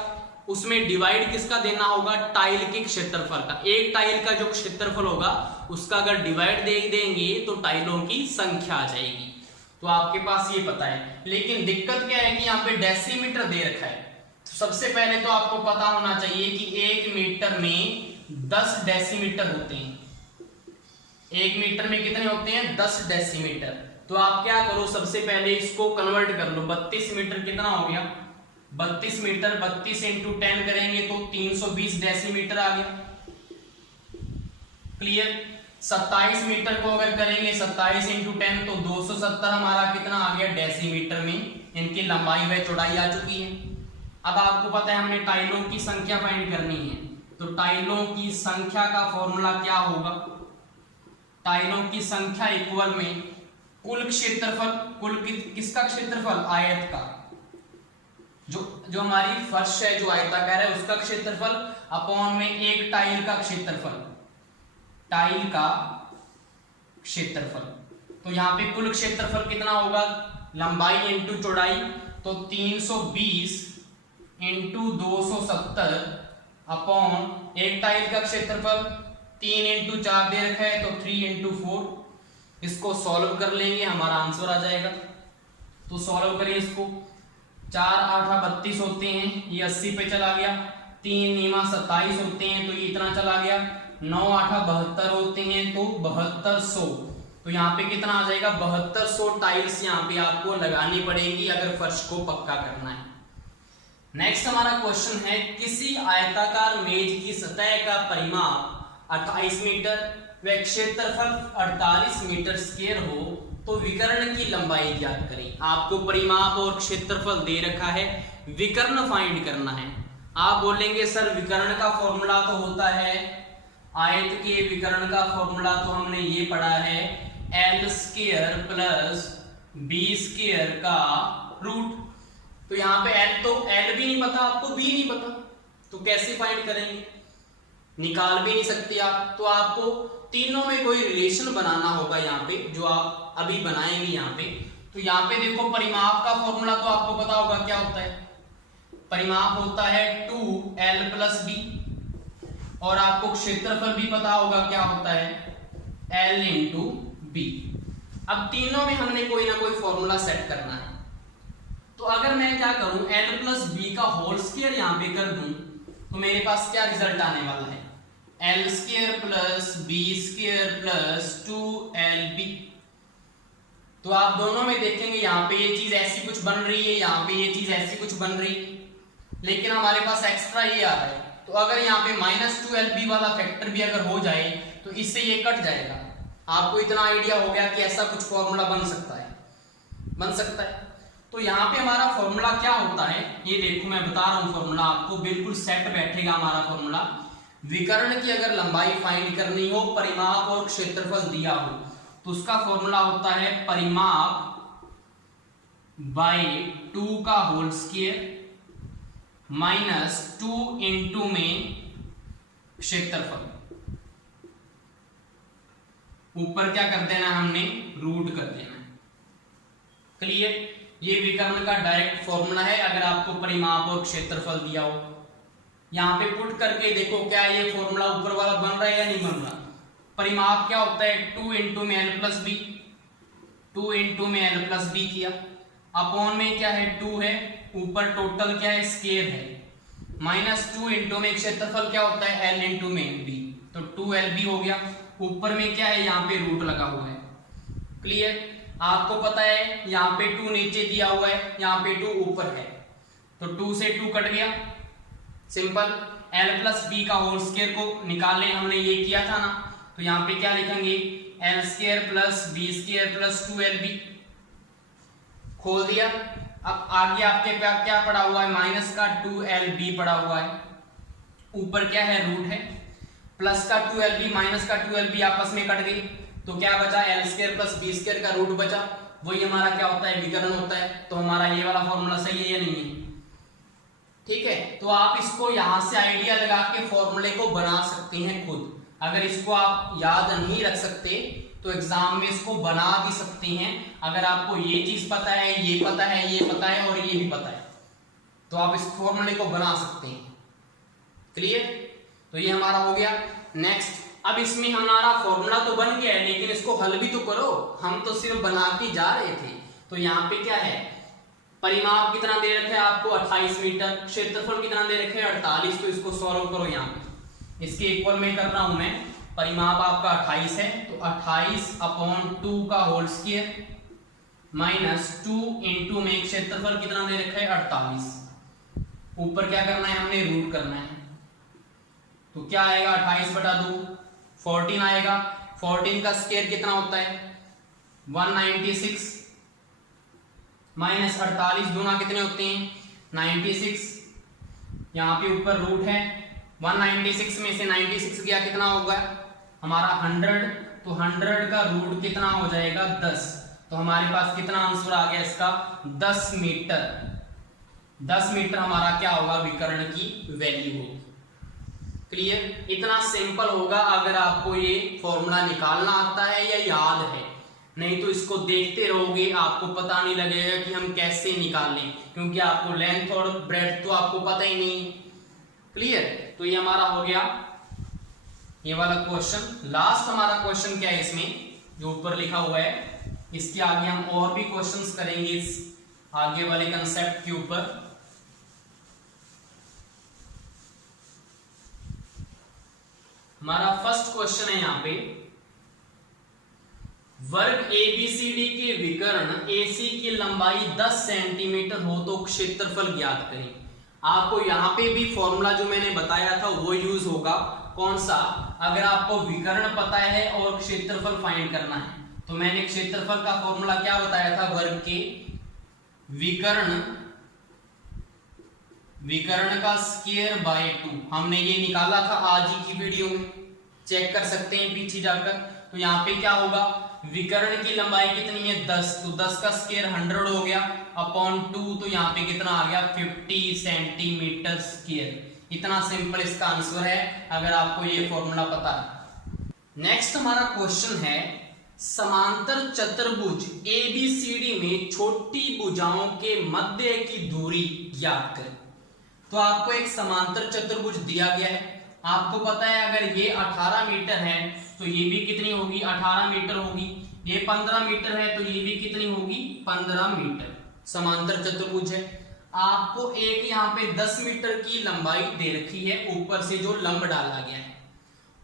उसमें डिवाइड किसका देना होगा टाइल के क्षेत्रफल का। एक टाइल का जो क्षेत्रफल होगा उसका अगर डिवाइड दे देंगे तो टाइलों की संख्या आ जाएगी। तो आपके पास ये पता है। लेकिन दिक्कत क्या है कि यहाँ पे डेसीमीटर दे रखा है। सबसे पहले तो आपको पता होना चाहिए कि 1 मीटर में 10 डेसीमीटर होते हैं। 1 मीटर में कितने होते हैं 10 डेसीमीटर। तो आप क्या करो, सबसे पहले इसको कन्वर्ट कर लो। 32 मीटर कितना हो गया 32 मीटर, 32 इंटू 10 करेंगे तो 320 डेसीमीटर आ गया, क्लियर। 27 मीटर को अगर करेंगे 27 इंटू 10 तो 270 हमारा कितना आ गया डेसीमीटर में। इनकी लंबाई व चौड़ाई आ चुकी है। अब आपको पता है हमने टाइलों की संख्या फाइंड करनी है। तो टाइलों की संख्या का फॉर्मूला क्या होगा, टाइलों की संख्या इक्वल में कुल क्षेत्रफल, कुल किसका क्षेत्रफल आयत का, जो हमारी फर्श है जो आयताकार है उसका क्षेत्रफल अपॉन में एक टाइल का क्षेत्रफल, टाइल का क्षेत्रफल। तो यहाँ पे कुल क्षेत्रफल कितना होगा लंबाई इंटू चौड़ाई, तो 320 इंटू 270 अपॉन एक टाइल का क्षेत्रफल 3 इंटू 4 दे रखा है तो 3 इंटू 4। इसको सॉल्व कर लेंगे हमारा आंसर आ जाएगा। तो सॉल्व करें इसको, 4 8 32 होते हैं, ये 80 पे चला गया। 3 नीमा 27 होते हैं तो ये इतना चला गया। 9 8 72 होते हैं तो 7200। तो यहाँ पे कितना आ जाएगा 7200 टाइल्स यहाँ पे आपको लगानी पड़ेगी अगर फर्श को पक्का करना है। नेक्स्ट हमारा क्वेश्चन है, किसी आयताकार मेज की सतह का परिमाप 28 मीटर व क्षेत्रफल 48 मीटर स्क्वायर हो तो विकर्ण की लंबाई ज्ञात करें। आपको परिमाप और क्षेत्रफल दे रखा है, विकर्ण फाइंड करना है। आप बोलेंगे सर विकर्ण का फॉर्मूला तो होता है, आयत के विकर्ण का फॉर्मूला तो हमने ये पढ़ा है L square plus B square का रूट। तो यहाँ पे एल तो एल भी नहीं पता आपको, बी नहीं पता, तो कैसे फाइंड करेंगे, निकाल भी नहीं सकते आप। तो आपको तीनों में कोई रिलेशन बनाना होगा यहाँ पे, जो आप अभी बनाएंगे यहाँ पे। तो यहाँ पे देखो परिमाप का फॉर्मूला तो आपको पता होगा क्या होता है, परिमाप होता है 2l प्लस बी, और आपको क्षेत्रफल भी पता होगा क्या होता है l इंटू बी। अब तीनों में हमने कोई ना कोई फॉर्मूला सेट करना है। तो अगर मैं क्या करूं l प्लस बी का होल स्क्वायर यहाँ पे कर दूं तो मेरे पास क्या रिजल्ट आने वाला है, L square plus B square plus 2lb। तो आप दोनों में देखेंगे यहाँ पे ये चीज ऐसी कुछ बन रही है, यहाँ पे ये चीज ऐसी कुछ बन रही है, लेकिन हमारे पास एक्स्ट्रा ये आ रहा है। तो अगर यहाँ पे -2lb वाला फैक्टर भी अगर हो जाए तो इससे ये कट जाएगा। आपको इतना आइडिया हो गया कि ऐसा कुछ फॉर्मूला बन सकता है, बन सकता है। तो यहाँ पे हमारा फॉर्मूला क्या होता है, ये देखो मैं बता रहा हूँ फॉर्मूला आपको, बिल्कुल सेट बैठेगा हमारा फॉर्मूला। विकर्ण की अगर लंबाई फाइंड करनी हो, परिमाप और क्षेत्रफल दिया हो, तो उसका फॉर्मूला होता है परिमाप बाय 2 का होल स्क्वायर माइनस 2 इंटू में क्षेत्रफल। ऊपर क्या कर देना हमने, रूट कर देना। क्लियर। ये विकर्ण का डायरेक्ट फॉर्मूला है अगर आपको परिमाप और क्षेत्रफल दिया हो। यहाँ पे पुट करके देखो क्या ये फॉर्मूला ऊपर वाला बन रहा है या नहीं बन रहा। परिमाप क्या होता है, 2 इंटू में l प्लस बी, 2 इंटू में l प्लस बी किया, अपॉन में क्या है 2 है, ऊपर टोटल क्या है स्केयर है, माइनस 2 इंटू में क्षेत्रफल क्या होता है l इंटू में b, तो 2lb हो गया। ऊपर में क्या है, यहाँ पे रूट लगा हुआ है। क्लियर। आपको पता है यहाँ पे 2 नीचे दिया हुआ है, यहाँ पे 2 ऊपर है, तो 2 से 2 कट गया, सिंपल। l प्लस बी का होल स्क्वायर को निकालने हमने ये किया था ना, तो यहाँ पे क्या लिखेंगे, L square plus B square plus 2lb, खोल दिया। अब आगे आपके क्या क्या पड़ा हुआ है, माइनस का 2lb पड़ा हुआ है, ऊपर क्या है रूट है, प्लस का 2lb माइनस का 2lb आपस में कट गई, तो क्या बचा, L square plus B square का रूट बचा, वही हमारा क्या होता है विकर्ण होता है। तो हमारा ये वाला फॉर्मूला सही है या नहीं है, ठीक है। तो आप इसको यहां से आइडिया लगा के फॉर्मूले को बना सकते हैं खुद। अगर इसको आप याद नहीं रख सकते तो एग्जाम में इसको बना भी सकते हैं। अगर आपको ये चीज पता है, ये पता है, ये पता है और ये भी पता है, तो आप इस फॉर्मूले को बना सकते हैं। क्लियर। तो ये हमारा हो गया। नेक्स्ट, अब इसमें हमारा फॉर्मूला तो बन गया है, लेकिन इसको हल भी तो करो, हम तो सिर्फ बना के जा रहे थे। तो यहाँ पे क्या है, परिमाप कितना दे रखे हैं आपको 28 मीटर, क्षेत्रफल कितना दे रखे हैं 48, तो इसको सॉल्व करो। यहाँ पे इसके इक्वल में कर रहा हूं मैं, परिमाप आपका 28 है, तो 28/2 का होल स्क्वायर माइनस 2 इंटू में क्षेत्रफल कितना दे रखा है 48, ऊपर क्या करना है हमने रूट करना है, तो क्या आएगा 28/2 14 आएगा। 14 का स्क्वायर कितना होता है 196 माइनस 48 दूना कितने होते हैं 96, यहाँ पे ऊपर रूट है, 196 में से 96 गया कितना होगा हमारा 100, तो 100 का रूट कितना हो जाएगा 10, तो हमारे पास कितना आंसर आ गया इसका 10 मीटर। 10 मीटर हमारा क्या होगा विकर्ण की वैल्यू होगी। क्लियर। इतना सिंपल होगा अगर आपको ये फॉर्मूला निकालना आता है या याद है, नहीं तो इसको देखते रहोगे आपको पता नहीं लगेगा कि हम कैसे निकालें, क्योंकि आपको लेंथ और ब्रेड्थ तो आपको पता ही नहीं। क्लियर। तो ये हमारा हो गया ये वाला क्वेश्चन। लास्ट हमारा क्वेश्चन क्या है इसमें जो ऊपर लिखा हुआ है, इसके आगे हम और भी क्वेश्चंस करेंगे इस आगे वाले कंसेप्ट के ऊपर। हमारा फर्स्ट क्वेश्चन है यहाँ पे, वर्ग ABCD के विकर्ण AC की लंबाई 10 सेंटीमीटर हो तो क्षेत्रफल ज्ञात करें। आपको यहाँ पे भी फॉर्मूला जो मैंने बताया था वो यूज होगा। कौन सा, अगर आपको विकर्ण पता है और क्षेत्रफल फाइंड करना है, तो मैंने क्षेत्रफल का फॉर्मूला क्या बताया था, वर्ग के विकर्ण का स्क्वायर बाय 2, हमने ये निकाला था आज ही की वीडियो में, चेक कर सकते हैं पीछे जाकर। तो यहाँ पे क्या होगा, विकर्ण की लंबाई कितनी है 10, तो 10 का स्क्वायर 100 हो गया अपॉन 2, तो यहाँ पे कितना आ गया 50 सेंटीमीटर स्क्वायर। इतना सिंपल इसका आंसर है अगर आपको ये फॉर्मूला पता है। नेक्स्ट हमारा क्वेश्चन है, समांतर चतुर्भुज ABCD में छोटी भुजाओं के मध्य की दूरी ज्ञात करें। तो आपको एक समांतर चतुर्भुज दिया गया है, आपको पता है अगर ये 18 मीटर है तो ये भी कितनी होगी 18 मीटर होगी, ये 15 मीटर है तो ये भी कितनी होगी 15 मीटर। समांतर चतुर्भुज है। आपको एक यहाँ पे 10 मीटर की लंबाई दे रखी है ऊपर से जो लंब डाला गया है,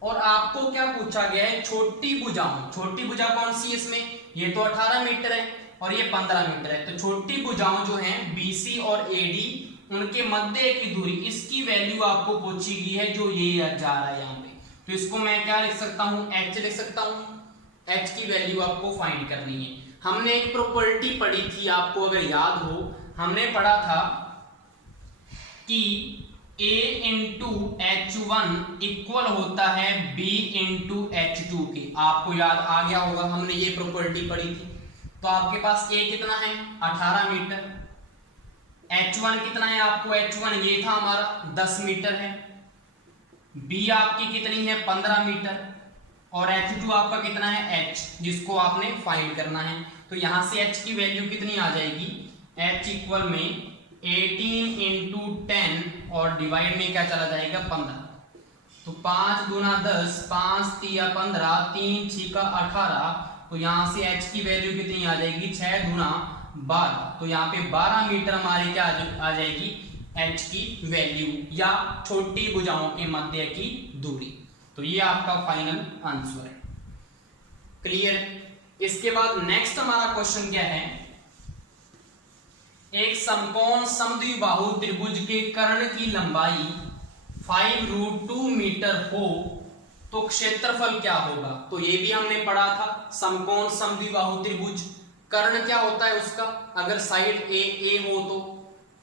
और आपको क्या पूछा गया है छोटी भुजाओं। छोटी भुजा कौन सी है इसमें, ये तो 18 मीटर है और ये 15 मीटर है, तो छोटी भुजाओं जो हैं BC और AD उनके मध्य की दूरी, इसकी वैल्यू आपको पूछी गई है जो ये जा रहा है यहाँ पे। तो इसको मैं क्या लिख सकता हूँ, h लिख सकता हूँ। h की वैल्यू आपको फाइंड करनी है। हमने एक प्रॉपर्टी पढ़ी थी, आपको अगर याद हो, हमने पढ़ा था कि A इंटू H1 इक्वल होता है B इंटू H2 के। आपको याद आ गया होगा, हमने ये प्रॉपर्टी पढ़ी थी। तो आपके पास A कितना है 18 मीटर, H1 कितना है आपको, H1 ये था हमारा 10 मीटर है, B आपकी कितनी है 15 मीटर, और H2 आपका कितना है H, जिसको आपने फाइंड करना है। तो यहां से H की वैल्यू कितनी आ जाएगी, H इक्वल में 18 इंटू 10 और डिवाइड में क्या चला जाएगा 15। तो 5 दूना 10, 5 तिया 15, 3 छिका 18। तो यहाँ से H की वैल्यू कितनी आ जाएगी, 6 दूना 12। तो यहाँ पे 12 मीटर हमारी क्या आ जाएगी H की वैल्यू, या छोटी भुजाओं के मध्य की दूरी। तो ये आपका फाइनल आंसर है। क्लियर। इसके बाद नेक्स्ट हमारा क्वेश्चन क्या है, एक समकोण समद्विबाहु त्रिभुज के कर्ण की लंबाई 5√2 मीटर हो तो क्षेत्रफल क्या होगा। तो ये भी हमने पढ़ा था, समकोण समद्विबाहु त्रिभुज कर्ण क्या होता है उसका, अगर साइड ए हो तो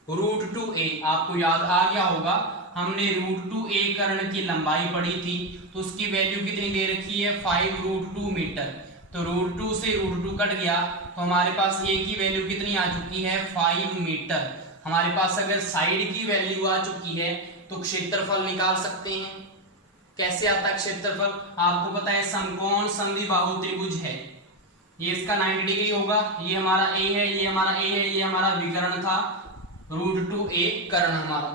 √2a, आपको याद आ गया होगा, हमने √2a कर्ण की लंबाई पढ़ी थी। तो उसकी वैल्यू कितनी दे रखी है 5√2 मीटर। तो √2 से √2 कट गया, तो हमारे पास a की वैल्यू कितनी आ चुकी है 5 मीटर। हमारे पास अगर साइड की वैल्यू आ चुकी है तो क्षेत्रफल निकाल सकते हैं। कैसे आता है क्षेत्रफल, आपको पता है समकोण समद्विबाहु त्रिभुज है, ये इसका 90 डिग्री होगा, ये हमारा a है, ये हमारा a है, ये हमारा विकर्ण था √2a कर्ण हमारा।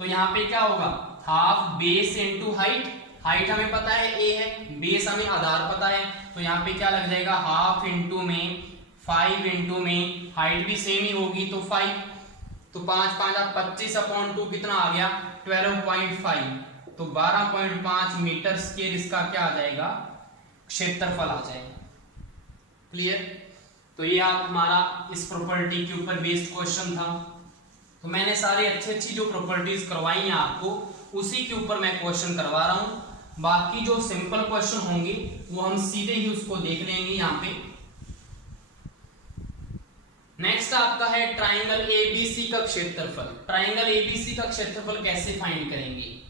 तो यहाँ पे क्या होगा, half base into height, height हमें पता है a है, बेस हमें आधार पता है, तो यहाँ पे क्या लग जाएगा हाफ इंटू में 5 इंटू में हाइट भी सेम ही होगी तो 5। तो 5 5 25/2 कितना आ गया 12.5। तो 12.5 मीटर स्क्वायर इसका क्या आ जाएगा क्षेत्रफल आ जाएगा। क्लियर। तो ये आप हमारा इस प्रॉपर्टी के ऊपर बेस्ड क्वेश्चन था। तो मैंने सारी अच्छी जो प्रॉपर्टीज करवाई हैं आपको, उसी के ऊपर मैं क्वेश्चन करवा रहा हूं। बाकी जो सिंपल क्वेश्चन होंगे वो हम सीधे ही उसको देख लेंगे यहाँ पे। नेक्स्ट आपका है ट्राइंगल एबीसी का क्षेत्रफल। ट्राइंगल एबीसी का क्षेत्रफल कैसे फाइंड करेंगे,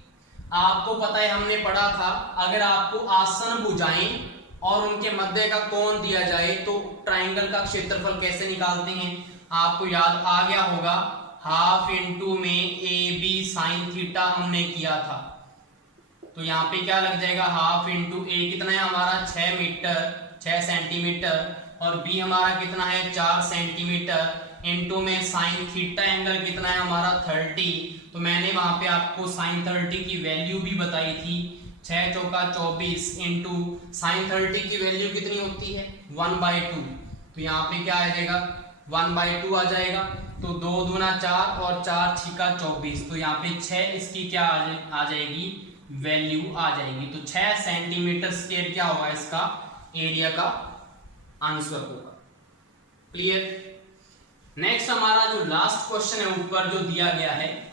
आपको पता है हमने पढ़ा था, अगर आपको आसन भुजाएं और उनके मध्य का कोण दिया जाए तो ट्राइंगल का क्षेत्रफल कैसे निकालते हैं, आपको याद आ गया होगा, हाफ इंटू में ए बी साइन थीटा हमने किया था। तो यहाँ पे क्या लग जाएगा हाफ इंटू ए कितना है हमारा 6 मीटर 6 सेंटीमीटर और बी हमारा कितना है 4 सेंटीमीटर इंटू में साइन थीटा एंगल कितना है हमारा 30। तो मैंने वहां पे आपको साइन 30 की वैल्यू भी बताई थी, 6 चौका 24 इंटू साइन 30 की वैल्यू कितनी होती है 1/2। तो यहाँ पे क्या आ जाएगा 1/2 आ जाएगा। तो 2 दूना 4 और 4 छिका 24। तो यहाँ पे 6 इसकी क्या आ जाएगी वैल्यू आ जाएगी। तो 6 सेंटीमीटर स्क्वायर क्या होगा इसका एरिया का आंसर होगा। क्लियर। नेक्स्ट हमारा जो लास्ट क्वेश्चन है ऊपर जो दिया गया है,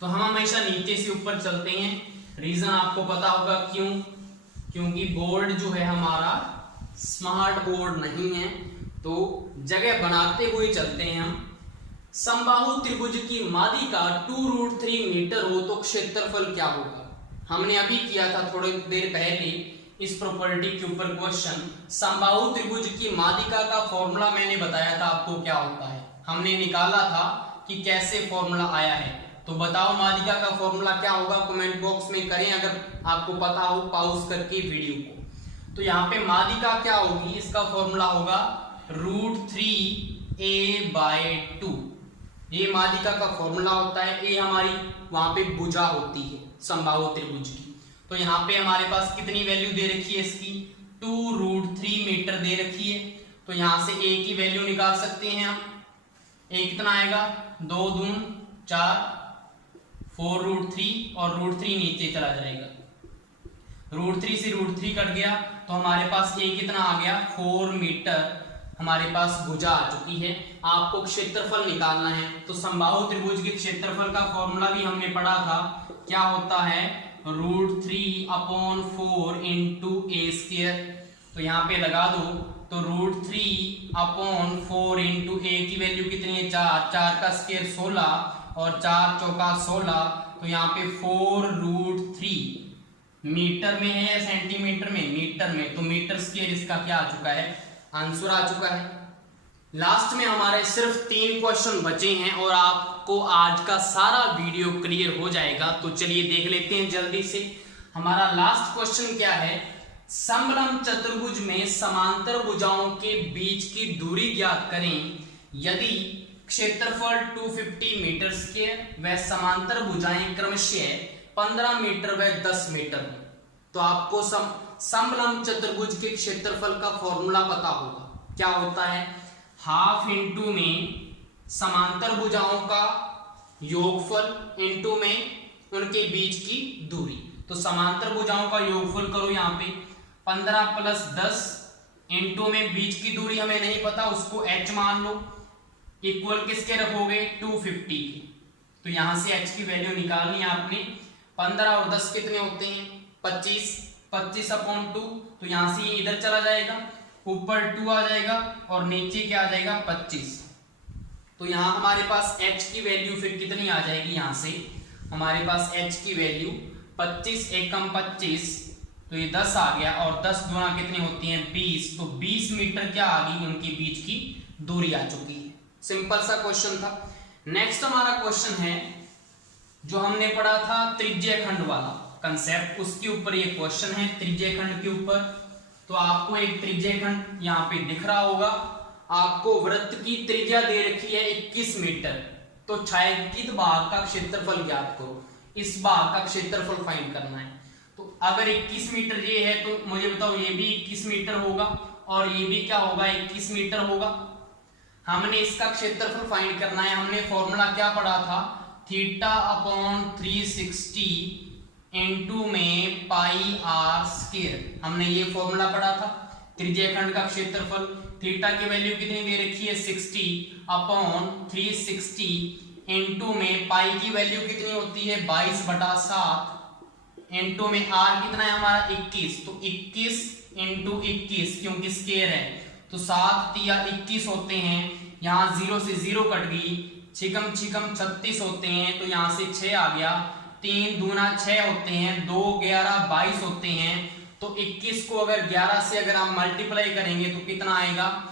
तो हम हमेशा नीचे से ऊपर चलते हैं। रीजन आपको पता होगा क्यों, क्योंकि बोर्ड जो है हमारा स्मार्ट बोर्ड नहीं है, तो जगह बनाते हुए चलते हैं हम। समबाहु त्रिभुज की माध्यिका 2√3 मीटर हो तो क्षेत्रफल क्या होगा। हमने अभी किया था थोड़ी देर पहले इस प्रॉपर्टी के ऊपर क्वेश्चन। समबाहु त्रिभुज की माध्यिका का फॉर्मूला मैंने बताया था आपको क्या होता है, हमने निकाला था कि कैसे फॉर्मूला आया है। तो बताओ माध्यिका का फॉर्मूला क्या होगा, कमेंट बॉक्स में करें अगर आपको पता हो, पॉज करके वीडियो को। तो यहाँ पे माध्यिका क्या होगी, इसका फॉर्मूला होगा √3a/2। ये माध्यिका का फॉर्मूला होता है। ए हमारी वहां पे भुजा होती है समबाहु त्रिभुज की। तो यहाँ पे हमारे पास कितनी वैल्यू दे रखी है इसकी 2√3 मीटर दे रखी है। तो यहाँ से ए की वैल्यू निकाल सकते हैं हम। ए कितना आएगा 2 दून 4 4√3 और √3 नीचे चला जाएगा। √3 से √3 कट गया तो हमारे पास ए कितना आ गया 4 मीटर हमारे पास भुजा आ चुकी है। आपको क्षेत्रफल निकालना है। तो समबाहु त्रिभुज के क्षेत्रफल का फॉर्मूला भी हमने पढ़ा था, क्या होता है √3/4 इंटू a²। तो यहाँ पे लगा दो, तो √3/4 इंटू a की वैल्यू कितनी है 4, 4 का स्क्वायर 16 और 4 चौका 16। तो यहाँ पे 4√3 मीटर में है या सेंटीमीटर में, मीटर में। तो मीटर स्क्वायर इसका क्या आ चुका है आंसर आ चुका है। लास्ट में हमारे सिर्फ 3 क्वेश्चन बचे हैं और आपको आज का सारा वीडियो क्लियर हो जाएगा। तो चलिए देख लेते हैं जल्दी से। हमारा लास्ट क्वेश्चन क्या है, समलंब चतुर्भुज में समांतर भुजाओं के बीच की दूरी ज्ञात करें यदि क्षेत्रफल 250 मीटर स्क्वायर व समांतर भुजाएं क्रमशः 15 मीटर व 10 मीटर हो। तो आपको समलंब चतुर्भुज के क्षेत्रफल का फॉर्मूला पता होगा। क्या होता है? हाफ इंटू में समांतर भुजाओं का योगफल इंटू में उनके बीच की दूरी। तो समांतर भुजाओं का योगफल करो यहाँ पे 15 प्लस 10 इंटू में बीच की दूरी हमें नहीं पता, उसको h मान लो, इक्वल किसके रखोगे 250 की। तो यहां से h की वैल्यू निकालनी है आपने। 15 और 10 कितने होते हैं 25, 25/2। तो यहां से ये इधर चला जाएगा, ऊपर 2 आ जाएगा और नीचे क्या आ जाएगा 25। तो यहाँ हमारे पास h की वैल्यू फिर कितनी आ जाएगी, यहाँ से हमारे पास h की वैल्यू 25 एकम 25, तो ये 10 आ गया और 10 गुना कितनी होती है 20। तो 20 मीटर क्या आ गई, उनके बीच की दूरी आ चुकी है। सिंपल सा क्वेश्चन था। नेक्स्ट हमारा क्वेश्चन है जो हमने पढ़ा था त्रिज्य खंड वाला कंसेप्ट, उसके ऊपर ये क्वेश्चन है त्रिज्य खंड के ऊपर। तो आपको एक त्रिज्य खंड यहाँ पे दिख रहा होगा, आपको वृत्त की त्रिज्या दे रखी है 21 मीटर। तो छायांकित भाग का क्षेत्रफल ज्ञात करो, इस भाग का क्षेत्रफल फाइंड करना है। तो अगर 21 मीटर ये है तो मुझे बताओ ये भी 21 मीटर होगा और ये भी क्या होगा 21 मीटर होगा। हमने इसका क्षेत्रफल फाइंड करना है। हमने फॉर्मूला क्या पढ़ा था, θ/360 इंटू में पाई आर स्क्वायर। हमने ये फॉर्मूला पढ़ा था। त्रिज्य खंड का क्षेत्रफल थीटा की वैल्यू कितनी दे रखी है 60/360 इंटू में पाई की वैल्यू कितनी होती है 22/7 इंटू में आर कितना है हमारा 21। तो 21 इंटू 21 क्योंकि स्क्वायर है तो 7 × 21 होते हैं। यहाँ 0 से 0 कट गई, छिकम छिकम 36 होते हैं। तो यहाँ से 6 आ गया, 3 दूना 6 होते हैं, 2 11 22 होते हैं। तो 21 को अगर 11 से अगर आप मल्टीप्लाई करेंगे तो कितना आएगा,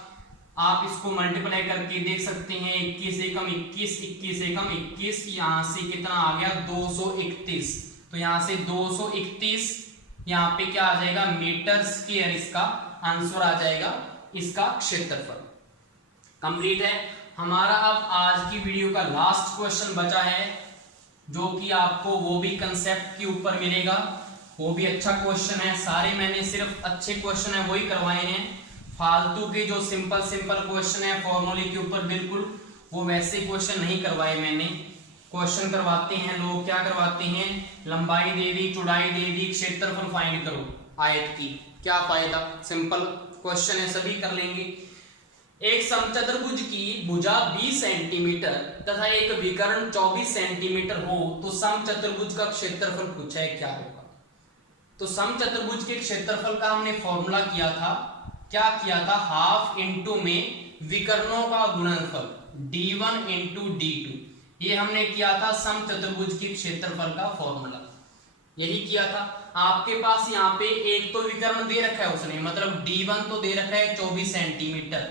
आप इसको मल्टीप्लाई करके देख सकते हैं। 21 एकम 21, 21 एकम 21, यहाँ से कितना आ गया 231। तो यहाँ से 231 यहाँ पे क्या आ जाएगा मीटर स्क्वायर, इसका आंसर आ जाएगा इसका क्षेत्रफल। कंप्लीट है हमारा। अब आज की वीडियो का लास्ट क्वेश्चन बचा है जो कि आपको वो भी कंसेप्ट के ऊपर मिलेगा, वो भी अच्छा क्वेश्चन है। सारे मैंने सिर्फ अच्छे क्वेश्चन है वही करवाए हैं, फालतू के जो सिंपल क्वेश्चन है फॉर्मूले के ऊपर बिल्कुल वो वैसे क्वेश्चन नहीं करवाए मैंने। क्वेश्चन करवाते हैं लोग, क्या करवाते हैं, लंबाई दे दी, चौड़ाई दे दी, क्षेत्रफल फाइंड करो आयत की, क्या फायदा। सिंपल क्वेश्चन है, सभी कर लेंगे। एक समचतुर्भुज की भुजा 20 सेंटीमीटर तथा एक विकर्ण 24 सेंटीमीटर हो तो समचतुर्भुज का क्षेत्रफल पूछा है, क्या होगा। तो समचतुर्भुज के क्षेत्रफल का हमने फॉर्मूला किया था, क्या किया था, हाफ इंटू में विकर्णों का गुणनफल d1 इंटू d2, ये हमने किया था समचतुर्भुज के क्षेत्रफल का फॉर्मूला, यही किया था। आपके पास यहाँ पे एक तो विकर्ण दे रखा है उसने, मतलब d1 तो दे रखा है 24 सेंटीमीटर,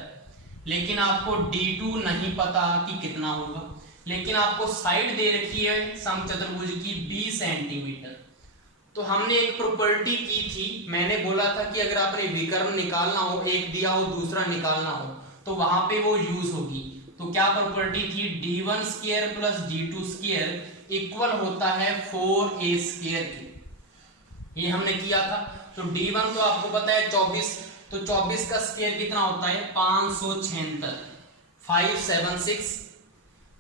लेकिन आपको d2 नहीं पता कि कितना होगा। लेकिन आपको साइड दे रखी है समचतुर्भुज की 20 सेंटीमीटर। तो हमने एक प्रॉपर्टी की थी, मैंने बोला था कि अगर आपने विकर्ण निकालना हो, एक दिया हो दूसरा निकालना हो तो वहां पे वो यूज होगी। तो क्या प्रॉपर्टी थी, d1 square plus d2 square equal होता है 4a स्क्वायर के, ये हमने किया था। तो d1 तो आपको पता है 24, तो 24 का स्क्वायर कितना होता है 576, 576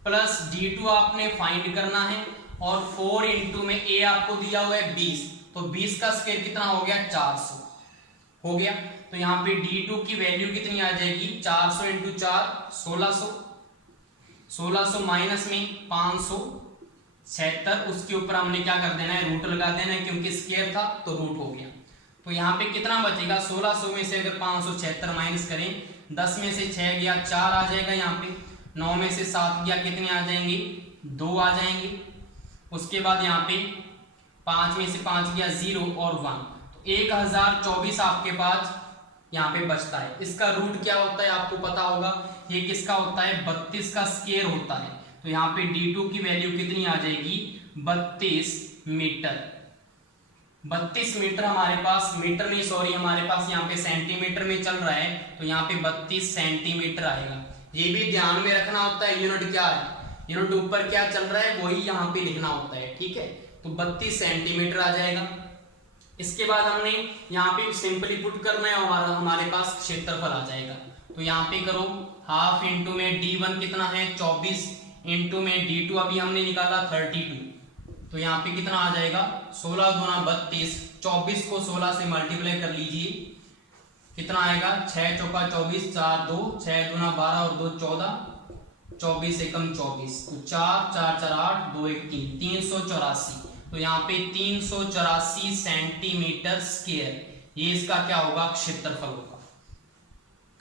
प्लस d2 आपने फाइंड करना है और 4 इंटू में a आपको दिया हुआ है 20, तो 20 का स्क्वायर कितना हो गया 400 हो गया। तो यहाँ पे d2 की वैल्यू कितनी आ जाएगी 400 इंटू 4 1600, 1600 माइनस में 576, उसके ऊपर हमने क्या कर देना है रूट लगा देना है, क्योंकि स्क्वायर था तो रूट हो गया। तो यहाँ पे कितना बचेगा 1600 में से अगर 576 माइनस करें, 10 में से 6 गया 4 आ जाएगा, यहाँ पे 9 में से 7 गया कितने आ जाएंगे 2 आ जाएंगे। उसके बाद यहाँ पे 5 में से 5 गया 0 और 1, तो 1024 आपके पास यहाँ पे बचता है। इसका रूट क्या होता है आपको पता होगा, ये किसका होता है 32 का स्क्वायर होता है। तो यहाँ पे d2 की वैल्यू कितनी आ जाएगी 32 मीटर, 32 मीटर हमारे पास, मीटर नहीं सॉरी हमारे पास यहाँ पे सेंटीमीटर में चल रहा है, तो यहाँ पे 32 सेंटीमीटर आएगा। ये भी ध्यान में रखना होता है, यूनिट क्या है, यूनिट ऊपर क्या चल रहा है वही यहाँ पे लिखना होता है, ठीक है। तो 32 सेंटीमीटर आ जाएगा। इसके बाद हमने यहाँ पे सिंपली पुट करना है, हमारे पास क्षेत्रफल आ जाएगा। तो यहाँ पे करो हाफ इंटू में d1 कितना है 24 इंटू में d2 अभी हमने निकाला 32, तो यहाँ पे कितना आ जाएगा 16 गुना 32, 24 को 16 से मल्टीप्लाई कर लीजिए, कितना आएगा 6 चौका 24, 4 2, 6 गुना 12 और 2 14, 24 एकम 24, तो 4 4 4 8 2 1 3, 384। तो यहाँ पे 384 सेंटीमीटर स्क्वायर ये इसका क्या होगा क्षेत्रफल होगा।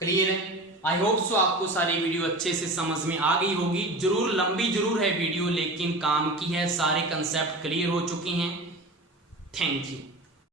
क्लियर है? आई होप सो आपको सारी वीडियो अच्छे से समझ में आ गई होगी। जरूर लंबी जरूर है वीडियो, लेकिन काम की है, सारे कंसेप्ट क्लियर हो चुके हैं। Thank you.